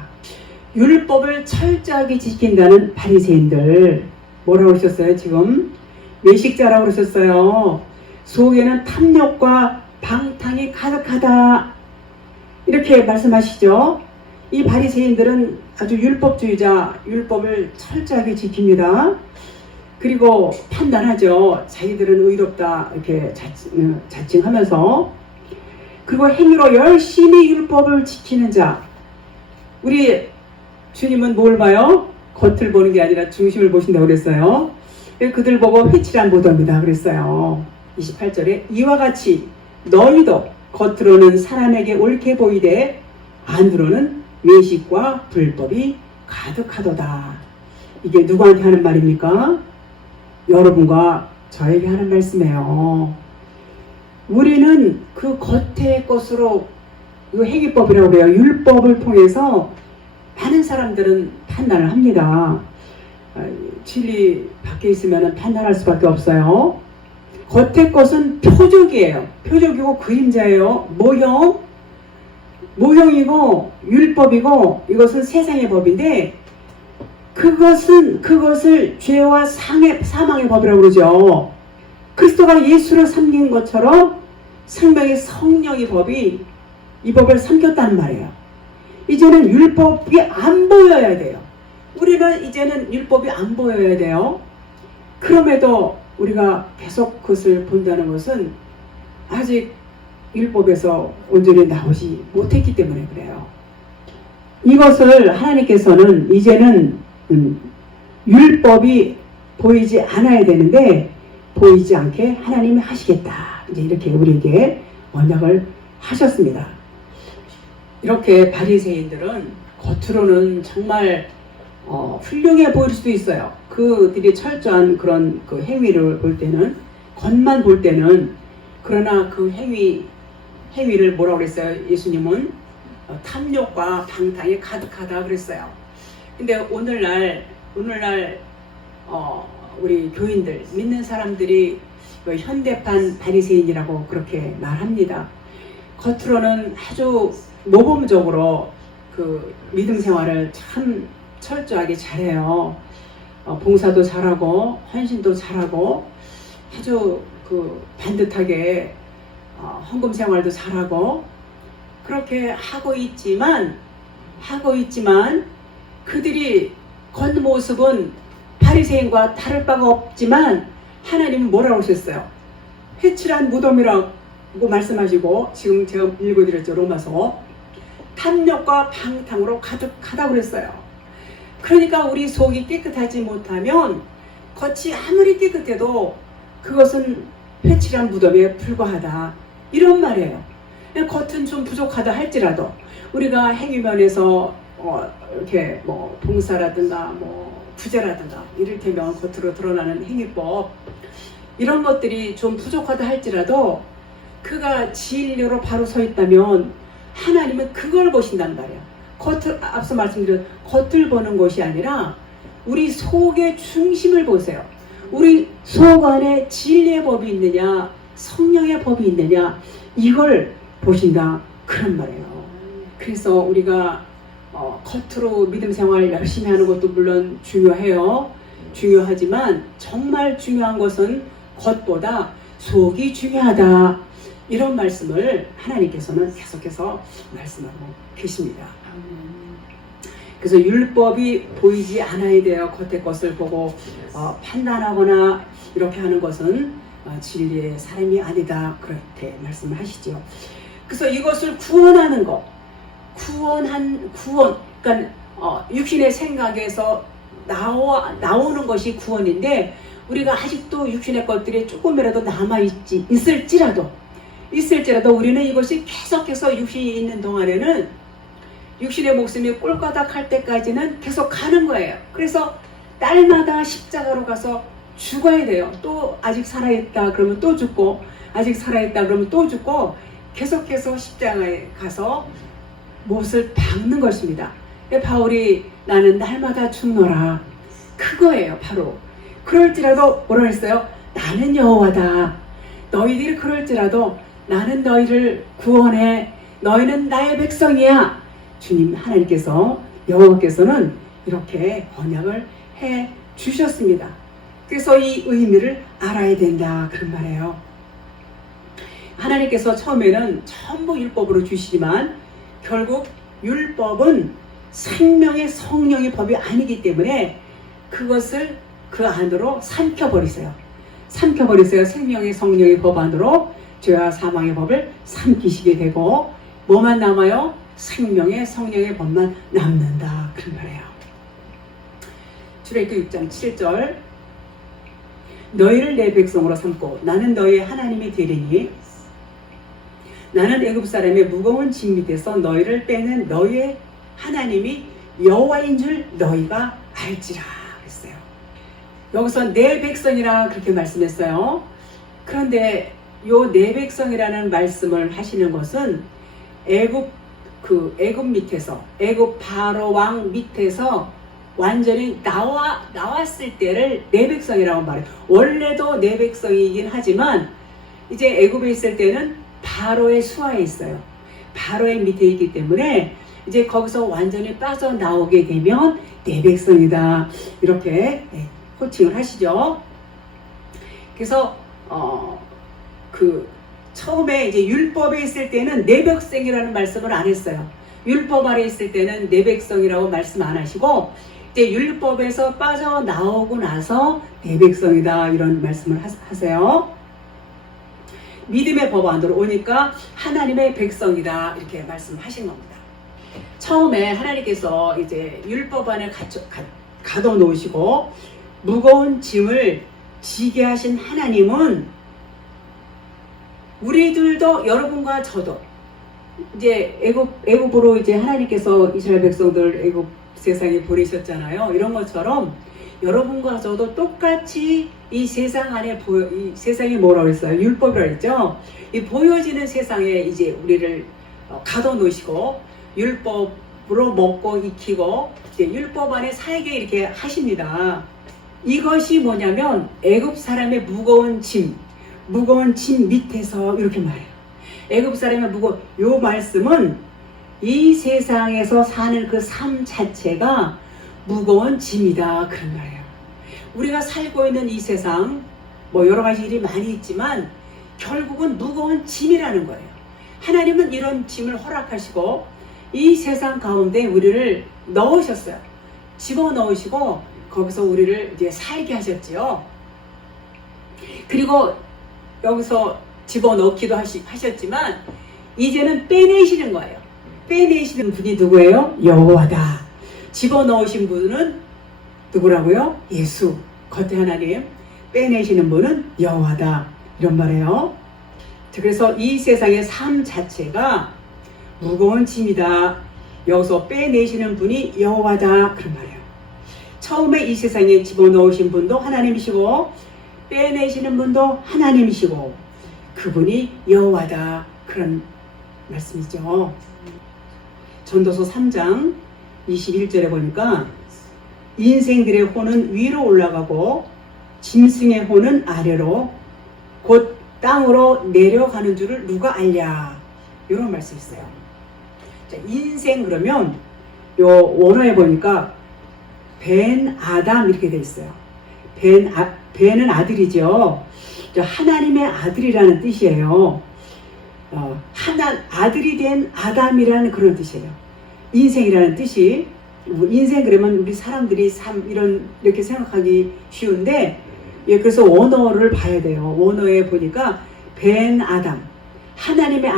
율법을 철저하게 지킨다는 바리새인들 뭐라고 하셨어요? 지금 외식자라고 그러셨어요. 속에는 탐욕과 방탕이 가득하다 이렇게 말씀하시죠. 이 바리새인들은 아주 율법주의자, 율법을 철저하게 지킵니다. 그리고 판단하죠. 자기들은 의롭다 이렇게 자칭하면서. 그리고 행위로 열심히 율법을 지키는 자. 우리 주님은 뭘 봐요? 겉을 보는 게 아니라 중심을 보신다고 그랬어요. 그들 보고 회칠한 무덤이다 그랬어요. 28절에 이와 같이 너희도 겉으로는 사람에게 옳게 보이되 안으로는 외식과 불법이 가득하도다. 이게 누구한테 하는 말입니까? 여러분과 저에게 하는 말씀이에요. 우리는 그 겉의 것으로 이 행위법이라고 그래요. 율법을 통해서 많은 사람들은 판단을 합니다. 진리 밖에 있으면 판단할 수밖에 없어요. 겉의 것은 표적이에요. 표적이고 그림자예요. 모형이고 율법이고 이것은 세상의 법인데 그것을 죄와 사망의 법이라고 그러죠. 그리스도가 예수를 삼긴 것처럼 생명의 성령의 법이 이 법을 삼켰다는 말이에요. 이제는 율법이 안 보여야 돼요. 우리는 이제는 율법이 안 보여야 돼요. 그럼에도 우리가 계속 그것을 본다는 것은 아직 율법에서 온전히 나오지 못했기 때문에 그래요. 이것을 하나님께서는 이제는 율법이 보이지 않아야 되는데 보이지 않게 하나님이 하시겠다. 이제 이렇게 우리에게 언약을 하셨습니다. 이렇게 바리새인들은 겉으로는 정말 훌륭해 보일 수도 있어요. 그들이 철저한 그런 그 행위를 볼 때는 겉만 볼 때는 그러나 그 행위를 뭐라고 그랬어요? 예수님은 탐욕과 방탕이 가득하다 그랬어요. 근데 오늘날 우리 교인들 믿는 사람들이 현대판 바리새인이라고 그렇게 말합니다. 겉으로는 아주 모범적으로 그 믿음 생활을 참 철저하게 잘해요. 봉사도 잘하고 헌신도 잘하고 아주 그 반듯하게 헌금 생활도 잘하고 그렇게 하고 있지만 그들이 겉모습은 바리새인과 다를 바가 없지만 하나님은 뭐라고 하셨어요? 회칠한 무덤이라고 말씀하시고 지금 제가 읽어드렸죠. 로마서 탐욕과 방탕으로 가득하다고 그랬어요. 그러니까 우리 속이 깨끗하지 못하면 겉이 아무리 깨끗해도 그것은 회칠한 무덤에 불과하다 이런 말이에요. 겉은 좀 부족하다 할지라도 우리가 행위면에서 이렇게 뭐 봉사라든가 뭐 부재라든가 이를테면 겉으로 드러나는 행위법 이런 것들이 좀 부족하다 할지라도 그가 진리로 바로 서 있다면 하나님은 그걸 보신단 말이에요. 앞서 말씀드린 겉을 보는 것이 아니라 우리 속의 중심을 보세요. 우리 속 안에 진리의 법이 있느냐 성령의 법이 있느냐 이걸 보신다 그런 말이에요. 그래서 우리가 겉으로 믿음 생활 열심히 하는 것도 물론 중요해요. 중요하지만 정말 중요한 것은 겉보다 속이 중요하다. 이런 말씀을 하나님께서는 계속해서 말씀하고 계십니다. 그래서 율법이 보이지 않아야 돼요. 겉의 것을 보고 판단하거나 이렇게 하는 것은 진리의 사람이 아니다. 그렇게 말씀을 하시죠. 그래서 이것을 구원하는 것, 그러니까 육신의 생각에서 나오는 것이 구원인데, 우리가 아직도 육신의 것들이 조금이라도 있을지라도 우리는 이것이 계속해서 육신이 있는 동안에는 육신의 목숨이 꼴까닥 할 때까지는 계속 가는 거예요. 그래서 날마다 십자가로 가서 죽어야 돼요. 또 아직 살아있다 그러면 또 죽고, 아직 살아있다 그러면 또 죽고, 계속해서 십자가에 가서 못을 박는 것입니다. 바울이 나는 날마다 죽노라, 그거예요. 바로 그럴지라도 뭐라 했어요? 나는 여호와다. 너희들이 그럴지라도 나는 너희를 구원해. 너희는 나의 백성이야. 주님 하나님께서, 여호와께서는 이렇게 언약을 해 주셨습니다. 그래서 이 의미를 알아야 된다, 그런 말이에요. 하나님께서 처음에는 전부 율법으로 주시지만 결국 율법은 생명의 성령의 법이 아니기 때문에 그것을 그 안으로 삼켜버리세요. 생명의 성령의 법 안으로 죄와 사망의 법을 삼키시게 되고, 뭐만 남아요? 생명의 성령의 법만 남는다, 그런 말이에요. 출애굽기 6장 7절, 너희를 내 백성으로 삼고 나는 너희의 하나님이 되리니 나는 애굽 사람의 무거운 짐 밑에서 너희를 빼는 너희의 하나님이 여호와인 줄 너희가 알지라 했어요. 여기서 내 백성이라 그렇게 말씀했어요. 그런데 요 내 백성이라는 말씀을 하시는 것은 애굽 밑에서, 애굽 바로 왕 밑에서 완전히 나왔을 때를 내 백성이라고 말해요. 원래도 내 백성이긴 하지만 이제 애굽에 있을 때는 바로의 수하에 있어요. 바로의 밑에 있기 때문에 이제 거기서 완전히 빠져나오게 되면 내 백성이다, 이렇게 호칭을 하시죠. 그래서 처음에 이제 율법에 있을 때는 내 백성이라는 말씀을 안 했어요. 율법 아래 있을 때는 내 백성이라고 말씀 안 하시고, 이제 율법에서 빠져나오고 나서 내 백성이다, 이런 말씀을 하세요. 믿음의 법 안으로 오니까 하나님의 백성이다, 이렇게 말씀하신 겁니다. 처음에 하나님께서 이제 율법 안에 가둬 놓으시고 무거운 짐을 지게 하신 하나님은 우리들도, 여러분과 저도 이제 애굽으로 이제 하나님께서 이스라엘 백성들 애굽 세상에 보내셨잖아요. 이런 것처럼 여러분과 저도 똑같이 이 세상 안에 이 세상이 뭐라고 했어요? 율법이라고 했죠. 이 보여지는 세상에 이제 우리를 가둬 놓으시고 율법으로 먹고 익히고 이제 율법 안에 살게 이렇게 하십니다. 이것이 뭐냐면 애굽 사람의 무거운 짐 밑에서, 이렇게 말해요. 애굽 사람의 요 말씀은 이 세상에서 사는 그 삶 자체가 무거운 짐이다, 그런 말이에요. 우리가 살고 있는 이 세상 여러 가지 일이 많이 있지만 결국은 무거운 짐이라는 거예요. 하나님은 이런 짐을 허락하시고 이 세상 가운데 우리를 넣으셨어요. 집어넣으시고 거기서 우리를 이제 살게 하셨지요. 그리고 여기서 집어넣기도 하셨지만 이제는 빼내시는 거예요. 빼내시는 분이 누구예요? 여호와다. 집어넣으신 분은 누구라고요? 예수, 겉에 하나님. 빼내시는 분은 여호와다, 이런 말이에요. 그래서 이 세상의 삶 자체가 무거운 짐이다. 여기서 빼내시는 분이 여호와다, 그런 말이에요. 처음에 이 세상에 집어넣으신 분도 하나님이시고 빼내시는 분도 하나님이시고 그분이 여호와다, 그런 말씀이죠. 전도서 3장 21절에 보니까 인생들의 혼은 위로 올라가고 짐승의 혼은 아래로 곧 땅으로 내려가는 줄을 누가 알랴, 이런 말씀이 있어요. 자, 인생 그러면 요 원어에 보니까 벤 아담 이렇게 돼 있어요. 벤은 아들이죠. 하나님의 아들이라는 뜻이에요. 아들이 된 아담이라는 그런 뜻이에요. 인생이라는 뜻이. 인생 그러면 우리 사람들이 이렇게 생각하기 쉬운데, 예, 그래서 원어를 봐야 돼요. 원어에 보니까 벤 아담, 하나님의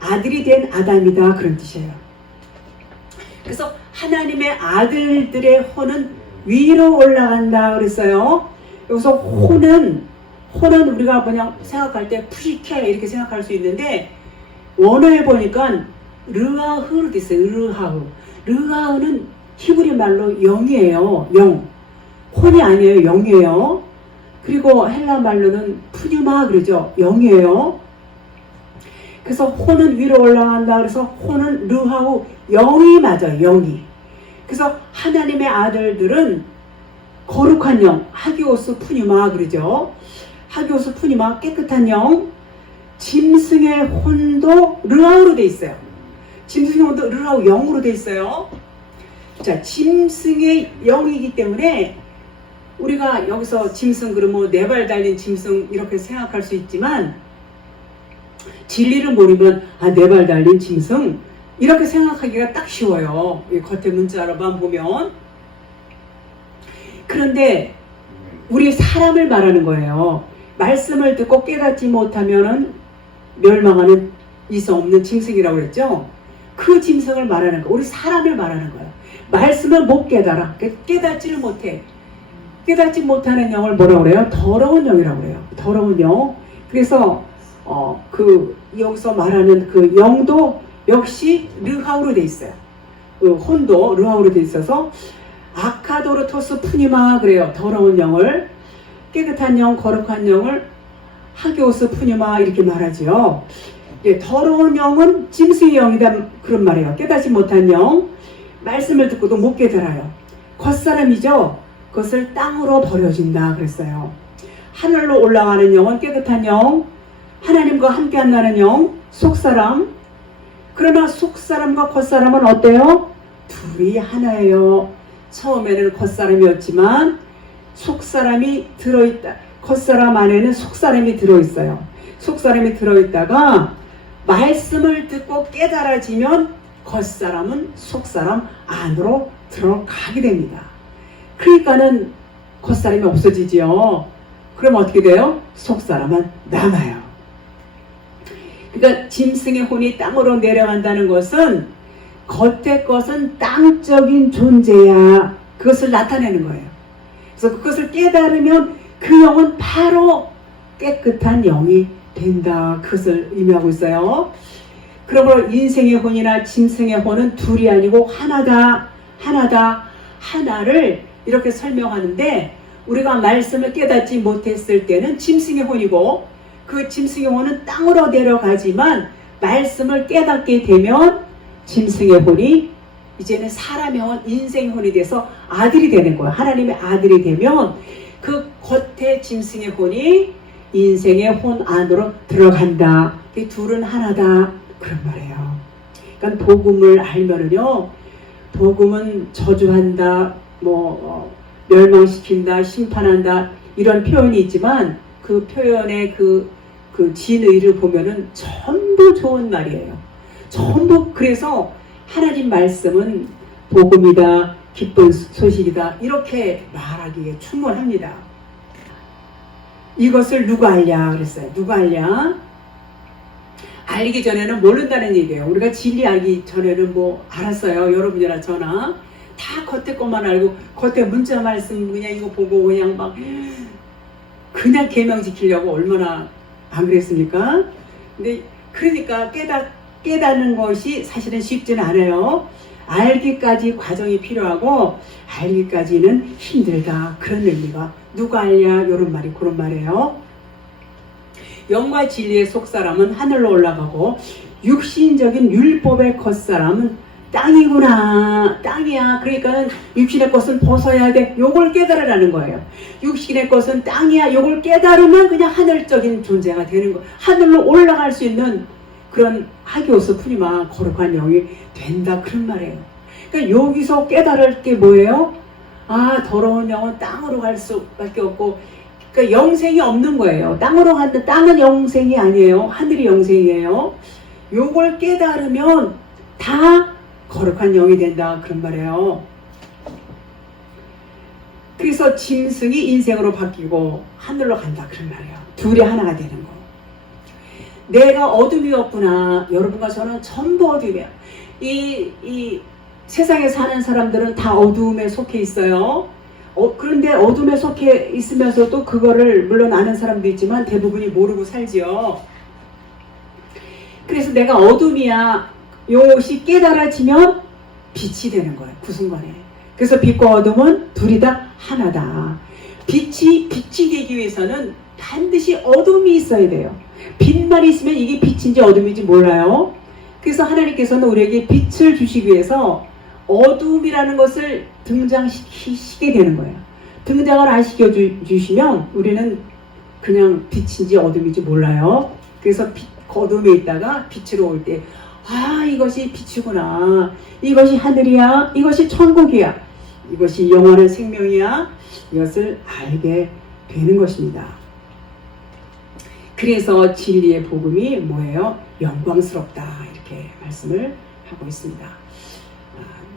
아들이 된 아담이다, 그런 뜻이에요. 그래서 하나님의 아들들의 혼은 위로 올라간다 그랬어요. 여기서 혼은 우리가 그냥 생각할 때 푸시케 이렇게 생각할 수 있는데, 원어에 보니까 르하흐로 돼 있어요. 르하흐는 히브리 말로 영이에요. 영. 혼이 아니에요. 영이에요. 그리고 헬라 말로는 푸뉴마 그러죠. 영이에요. 그래서 혼은 위로 올라간다. 그래서 혼은 르하우, 영이 맞아요. 영이. 그래서 하나님의 아들들은 거룩한 영, 하기오스 푸뉴마 그러죠. 하기오스 푸뉴마, 깨끗한 영. 짐승의 혼도 르하우로 돼 있어요. 짐승의 혼도 르하우, 영으로 돼 있어요. 자, 짐승의 영이기 때문에 우리가 여기서 짐승 그러면 4발 달린 짐승 이렇게 생각할 수 있지만, 진리를 모르면 4발 달린 짐승 이렇게 생각하기가 딱 쉬워요. 겉에 문자로만 보면. 그런데 우리 사람을 말하는 거예요. 말씀을 듣고 깨닫지 못하면은 멸망하는 이성 없는 짐승이라고 그랬죠. 그 짐승을 말하는 거, 우리 사람을 말하는 거예요. 말씀을 못 깨달아, 깨닫지를 못해. 깨닫지 못하는 영을 뭐라고 그래요? 더러운 영이라고 그래요. 더러운 영. 그래서 여기서 말하는 그 영도 역시 르하우로 돼 있어요. 혼도 르하우로 돼 있어서 아카도르토스 푸니마 그래요. 더러운 영을, 깨끗한 영, 거룩한 영을 하기오스 푸니마 이렇게 말하죠. 예, 더러운 영은 짐승의 영이다 그런 말이에요. 깨닫지 못한 영, 말씀을 듣고도 못 깨달아요. 겉사람이죠. 그것을 땅으로 버려진다 그랬어요. 하늘로 올라가는 영은 깨끗한 영, 하나님과 함께 한다는 영, 속사람. 그러나 속사람과 겉사람은 어때요? 둘이 하나예요. 처음에는 겉사람이었지만 속사람이 들어있다. 겉사람 안에는 속사람이 들어있어요. 속사람이 들어있다가 말씀을 듣고 깨달아지면 겉사람은 속사람 안으로 들어가게 됩니다. 그러니까는 겉사람이 없어지지요. 그럼 어떻게 돼요? 속사람은 남아요. 그러니까 짐승의 혼이 땅으로 내려간다는 것은 겉의 것은 땅적인 존재야. 그것을 나타내는 거예요. 그래서 그것을 깨달으면 그 영은 바로 깨끗한 영이 된다. 그것을 의미하고 있어요. 그러므로 인생의 혼이나 짐승의 혼은 둘이 아니고 하나다. 하나를 이렇게 설명하는데, 우리가 말씀을 깨닫지 못했을 때는 짐승의 혼이고, 그 짐승의 혼은 땅으로 내려가지만 말씀을 깨닫게 되면 짐승의 혼이 이제는 사람의 혼, 인생의 혼이 돼서 아들이 되는 거예요. 하나님의 아들이 되면 그 겉에 짐승의 혼이 인생의 혼 안으로 들어간다. 이 둘은 하나다. 그런 말이에요. 그러니까 복음을 알면은요, 복음은 저주한다, 멸망시킨다, 심판한다 이런 표현이 있지만 그 표현의 그 진의를 보면은 전부 좋은 말이에요. 전부. 그래서 하나님 말씀은 복음이다, 기쁜 소식이다 이렇게 말하기에 충분합니다. 이것을 누가 알냐 그랬어요. 누가 알냐? 알기 전에는 모른다는 얘기예요. 우리가 진리 알기 전에는 알았어요. 여러분이나 저나 다 겉에 것만 알고 겉에 문자 말씀 그냥 이거 보고 그냥 그냥 계명 지키려고 얼마나 안 그랬습니까? 근데 그러니까 깨닫는 것이 사실은 쉽지는 않아요. 알기까지 과정이 필요하고 알기까지는 힘들다. 그런 의미가 누가 알냐 이런 말이 그런 말이에요. 영과 진리의 속사람은 하늘로 올라가고 육신적인 율법의 겉사람은 땅이구나. 땅이야. 그러니까 육신의 것은 벗어야 돼. 요걸 깨달으라는 거예요. 육신의 것은 땅이야. 요걸 깨달으면 그냥 하늘적인 존재가 되는 거예요. 하늘로 올라갈 수 있는 그런 하기오스 푸니마 거룩한 영이 된다 그런 말이에요. 그러니까 여기서 깨달을 게 뭐예요? 아, 더러운 영은 땅으로 갈 수밖에 없고, 그러니까 영생이 없는 거예요. 땅으로 간다. 땅은 영생이 아니에요. 하늘이 영생이에요. 요걸 깨달으면 다 거룩한 영이 된다 그런 말이에요. 그래서 짐승이 인생으로 바뀌고 하늘로 간다 그런 말이에요. 둘이 하나가 되는 거. 내가 어둠이었구나. 여러분과 저는 전부 어둠이에요. 이 세상에 사는 사람들은 다 어두움에 속해 있어요. 그런데 어둠에 속해 있으면서도 그거를 물론 아는 사람도 있지만 대부분이 모르고 살지요. 그래서 내가 어둠이야. 요것이 깨달아지면 빛이 되는 거예요. 그 순간에. 그래서 빛과 어둠은 둘이 다 하나다. 빛이 되기 위해서는 반드시 어둠이 있어야 돼요. 빛만 있으면 이게 빛인지 어둠인지 몰라요. 그래서 하나님께서는 우리에게 빛을 주시기 위해서 어둠이라는 것을 등장시키게 되는 거예요. 등장을 안 시켜주시면 우리는 그냥 빛인지 어둠인지 몰라요. 그래서 어둠에 있다가 빛으로 올 때, 아, 이것이 빛이구나. 이것이 하늘이야. 이것이 천국이야. 이것이 영원한 생명이야. 이것을 알게 되는 것입니다. 그래서 진리의 복음이 뭐예요? 영광스럽다. 이렇게 말씀을 하고 있습니다.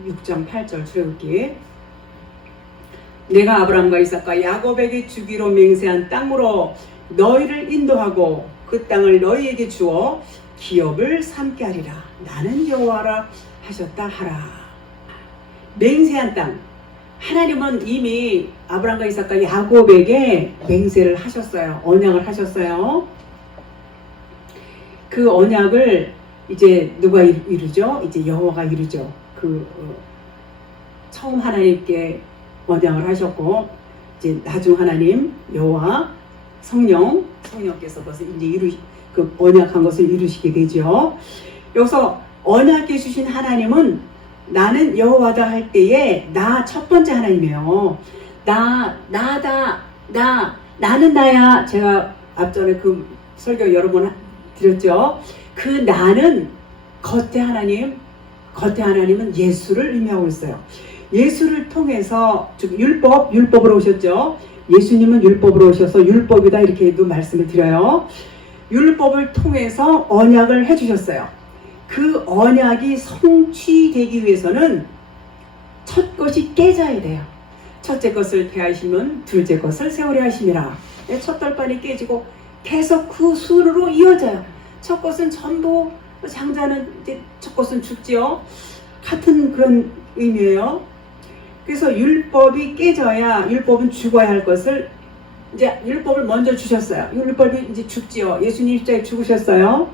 6장 8절 출애굽기. 내가 아브라함과 이삭과 야곱에게 주기로 맹세한 땅으로 너희를 인도하고 그 땅을 너희에게 주어 기업을 삼게 하리라. 나는 여호와라 하셨다 하라. 맹세한 땅. 하나님은 이미 아브라함과 이삭과 야곱에게 맹세를 하셨어요. 언약을 하셨어요. 그 언약을 이제 누가 이루죠? 이제 여호와가 이루죠. 처음 하나님께 언약을 하셨고 이제 나중 하나님 여호와 성령께서 벌써 이제 그 언약한 것을 이루시게 되죠. 여기서 언약해 주신 하나님은 나는 여호와다 할 때에 나 첫 번째 하나님이에요. 나는 나야. 제가 앞전에 그 설교 여러 번 드렸죠. 그 나는 겉에 하나님은 예수를 의미하고 있어요. 예수를 통해서 즉 율법으로 오셨죠. 예수님은 율법으로 오셔서 율법이다 이렇게도 말씀을 드려요. 율법을 통해서 언약을 해주셨어요. 그 언약이 성취되기 위해서는 첫 것이 깨져야 돼요. 첫째 것을 폐하시면 둘째 것을 세우려 하심이라. 첫 돌판이 깨지고 계속 그 수로 이어져요. 첫 것은 전부, 장자는 이제 첫 것은 죽지요. 같은 그런 의미예요. 그래서 율법이 깨져야 율법은 죽어야 할 것을 이제 율법을 먼저 주셨어요. 율법이 이제 죽지요. 예수님 십자가에 죽으셨어요.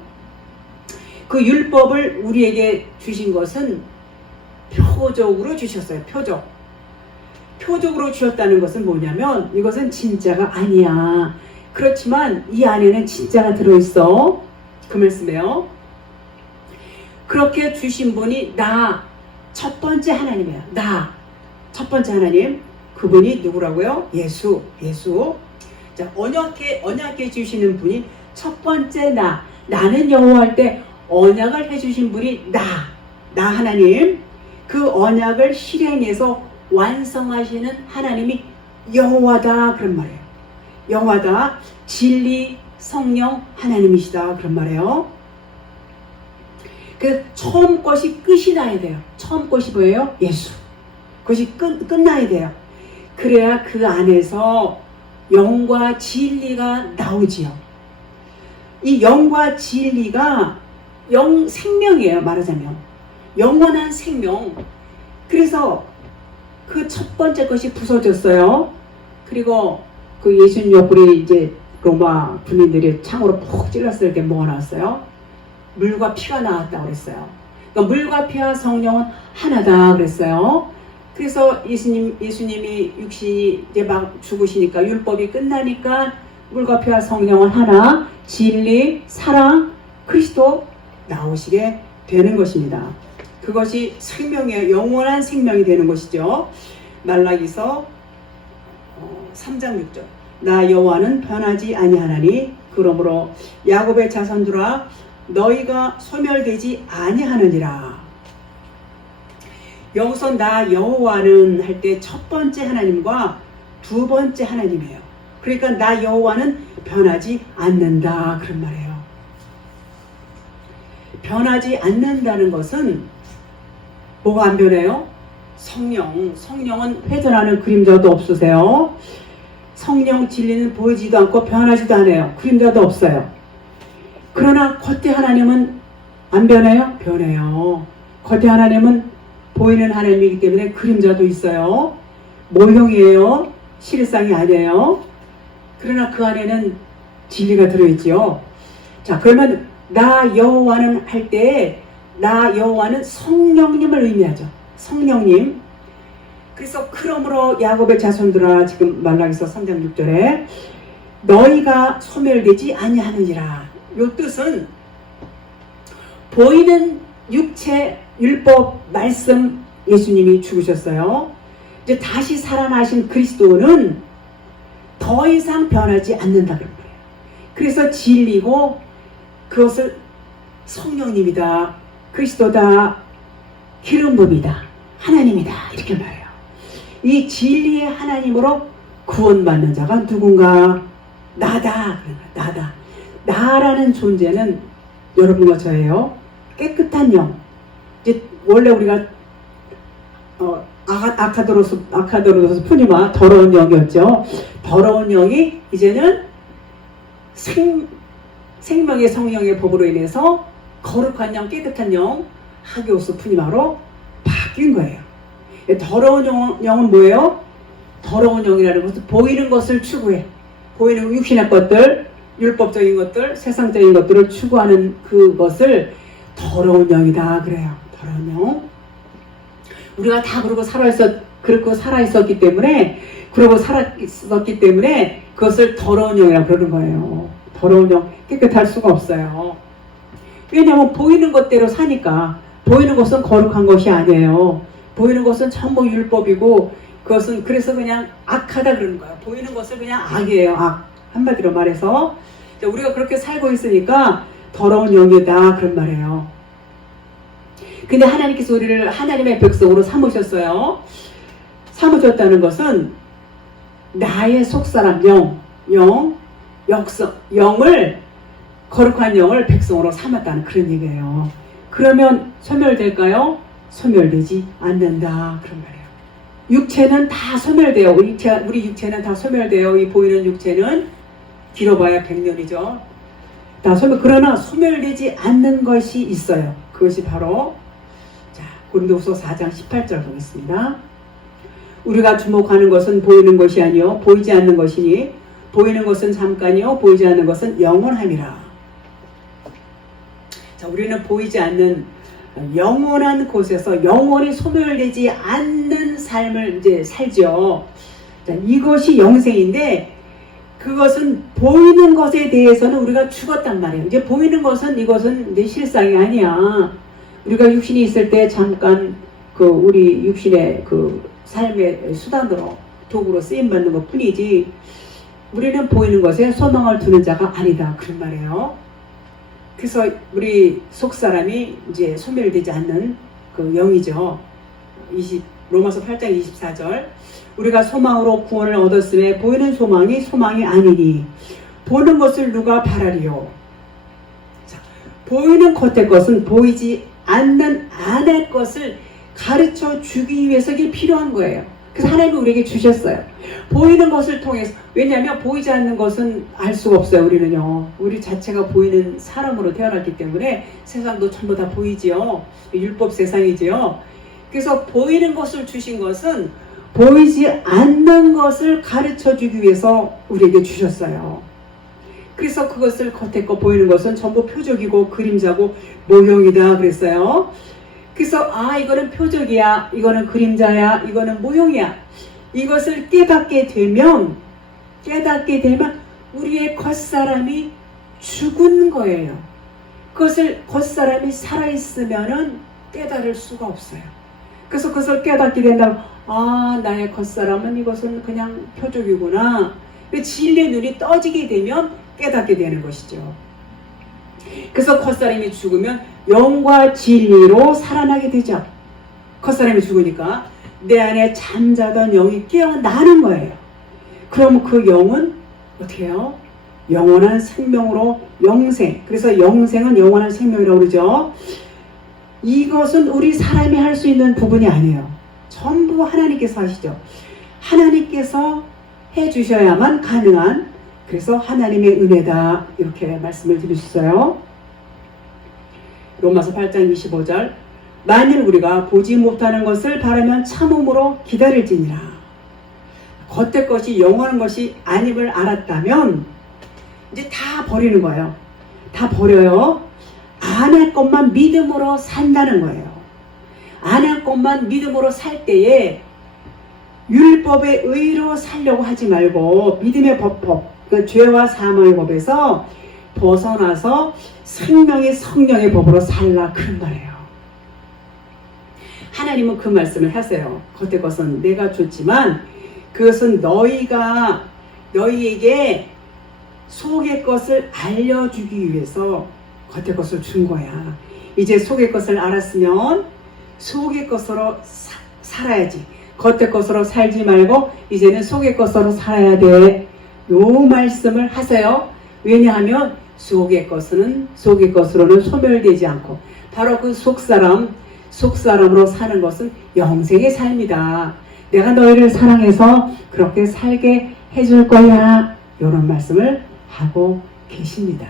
그 율법을 우리에게 주신 것은 표적으로 주셨어요. 표적으로 주셨다는 것은 뭐냐면 이것은 진짜가 아니야. 그렇지만 이 안에는 진짜가 들어있어. 그 말씀이에요. 그렇게 주신 분이 첫 번째 하나님이에요. 첫 번째 하나님. 그분이 누구라고요? 예수. 자, 언약해 주시는 분이 첫 번째 나는 여호와 할 때 언약을 해주신 분이 나 하나님. 그 언약을 실행해서 완성하시는 하나님이 여호와다 그런 말이에요. 여호와다. 진리 성령 하나님이시다 그런 말이에요. 그 처음 것이 끝이 나야 돼요. 처음 것이 뭐예요? 예수. 그것이 끝나야 돼요. 그래야 그 안에서 영과 진리가 나오지요. 이 영과 진리가 생명이에요. 말하자면 영원한 생명. 그래서 그 첫 번째 것이 부서졌어요. 그리고 그 예수님 옆구리 이제 로마 군인들이 창으로 푹 찔렀을 때 뭐가 나왔어요? 물과 피가 나왔다고 그랬어요. 그러니까 물과 피와 성령은 하나다 그랬어요. 그래서 예수님이 육신이 이제 막 죽으시니까 율법이 끝나니까 물과 피와 성령은 하나, 진리, 사랑, 그리스도 나오시게 되는 것입니다. 그것이 생명이에요. 영원한 생명이 되는 것이죠. 말라기서 3장 6절. 나 여호와는 변하지 아니하나니 그러므로 야곱의 자손들아 너희가 소멸되지 아니하느니라. 여기서 나 여호와는 할 때 첫 번째 하나님과 두 번째 하나님이에요. 그러니까 나 여호와는 변하지 않는다 그런 말이에요. 변하지 않는다는 것은 뭐가 안 변해요? 성령은 회전하는 그림자도 없으세요. 성령 진리는 보이지도 않고 변하지도 않아요. 그림자도 없어요. 그러나 겉에 하나님은 안 변해요? 변해요. 겉에 하나님은 보이는 하나님이기 때문에 그림자도 있어요. 모형이에요. 실상이 아니에요. 그러나 그 안에는 진리가 들어있지요. 자, 그러면 나 여호와는 할 때 나 여호와는 성령님을 의미하죠. 성령님. 그래서 그러므로 야곱의 자손들아, 지금 말라기서 3장 6절에 너희가 소멸되지 아니하느니라. 이 뜻은 보이는 육체 율법 말씀 예수님이 죽으셨어요. 이제 다시 살아나신 그리스도는 더 이상 변하지 않는다 그런 거예요. 그래서 진리고 그것을 성령님이다, 그리스도다, 기름부이다, 하나님이다 이렇게 말해요. 이 진리의 하나님으로 구원받는 자가 누군가? 나다. 나다. 나라는 존재는 여러분과 저예요. 깨끗한 영. 이제 원래 우리가 아카도로스 푸니마 더러운 영이었죠. 더러운 영이 이제는 생명의 성령의 법으로 인해서 거룩한 영, 깨끗한 영, 하기오스 푸니마로 바뀐 거예요. 더러운 영은 뭐예요? 더러운 영이라는 것은 보이는 것을 추구해. 보이는 육신의 것들, 율법적인 것들, 세상적인 것들을 추구하는 그것을 더러운 영이다 그래요. 더러운 영. 우리가 다 그러고 살아있었기 때문에 그것을 더러운 영이라고 그러는 거예요. 더러운 영, 깨끗할 수가 없어요. 왜냐하면 보이는 것대로 사니까. 보이는 것은 거룩한 것이 아니에요. 보이는 것은 전부 율법이고 그것은 그래서 그냥 악하다 그러는 거예요. 보이는 것을 그냥 악이에요. 악. 한마디로 말해서 우리가 그렇게 살고 있으니까 더러운 영이다 그런 말이에요. 근데 하나님께서 우리를 하나님의 백성으로 삼으셨어요. 삼으셨다는 것은 나의 속사람 영을 거룩한 영을 백성으로 삼았다는 그런 얘기예요. 그러면 소멸될까요? 소멸되지 않는다 그런 말이에요. 육체는 다 소멸돼요. 우리 육체는 다 소멸돼요. 이 보이는 육체는 길어봐야 100년이죠. 그러나 소멸되지 않는 것이 있어요. 그것이 바로 고린도후서 4장 18절 보겠습니다. 우리가 주목하는 것은 보이는 것이 아니요 보이지 않는 것이니 보이는 것은 잠깐이요 보이지 않는 것은 영원함이라. 자, 우리는 보이지 않는 영원한 곳에서 영원히 소멸되지 않는 삶을 이제 살죠. 자, 이것이 영생인데 그것은 보이는 것에 대해서는 우리가 죽었단 말이에요. 이제 보이는 것은 이것은 이제 실상이 아니야. 우리가 육신이 있을 때 잠깐 우리 육신의 삶의 수단으로 도구로 쓰임 받는 것 뿐이지 우리는 보이는 것에 소망을 두는 자가 아니다 그런 말이에요. 그래서 우리 속사람이 이제 소멸되지 않는 그 영이죠. 로마서 8장 24절 우리가 소망으로 구원을 얻었음에 보이는 소망이 아니니 보는 것을 누가 바라리요. 자, 보이는 겉의 것은 보이지 않는 안의 것을 가르쳐 주기 위해서 이게 필요한 거예요. 그래서 하나님이 우리에게 주셨어요. 보이는 것을 통해서. 왜냐하면 보이지 않는 것은 알 수가 없어요. 우리는요. 우리 자체가 보이는 사람으로 태어났기 때문에 세상도 전부 다 보이지요. 율법 세상이지요. 그래서 보이는 것을 주신 것은 보이지 않는 것을 가르쳐 주기 위해서 우리에게 주셨어요. 그래서 그것을 겉에 거 보이는 것은 전부 표적이고 그림자고 모형이다 그랬어요. 그래서 이거는 표적이야, 이거는 그림자야, 이거는 모형이야. 이것을 깨닫게 되면 우리의 겉사람이 죽은 거예요. 그것을 겉사람이 살아있으면은 깨달을 수가 없어요. 그래서 그것을 깨닫게 된다면 나의 겉사람은 이것은 그냥 표적이구나. 진리의 눈이 떠지게 되면 깨닫게 되는 것이죠. 그래서 겉사람이 죽으면 영과 진리로 살아나게 되죠. 겉사람이 죽으니까 내 안에 잠자던 영이 깨어나는 거예요. 그럼 그 영은 어떻게 해요? 영원한 생명으로 영생. 그래서 영생은 영원한 생명이라고 그러죠. 이것은 우리 사람이 할 수 있는 부분이 아니에요. 전부 하나님께서 하시죠. 하나님께서 해주셔야만 가능한, 그래서 하나님의 은혜다, 이렇게 말씀을 드리셨어요. 로마서 8장 25절, 만일 우리가 보지 못하는 것을 바라면 참음으로 기다릴지니라. 겉의 것이 영원한 것이 아님을 알았다면 이제 다 버리는 거예요. 다 버려요. 안할 것만 믿음으로 산다는 거예요. 안할 것만 믿음으로 살 때에 율법의 의로 살려고 하지 말고 믿음의 법, 그 죄와 사망의 법에서 벗어나서 생명의 성령의 법으로 살라, 그런 말이에요. 하나님은 그 말씀을 하세요. 겉의 것은 내가 줬지만 그것은 너희에게 속의 것을 알려주기 위해서 겉의 것을 준 거야. 이제 속의 것을 알았으면 속의 것으로 살아야지. 겉의 것으로 살지 말고 이제는 속의 것으로 살아야 돼. 요 말씀을 하세요. 왜냐하면 속의 것으로는 소멸되지 않고 바로 그 속사람으로 사는 것은 영생의 삶이다. 내가 너희를 사랑해서 그렇게 살게 해줄 거야. 이런 말씀을 하고 계십니다.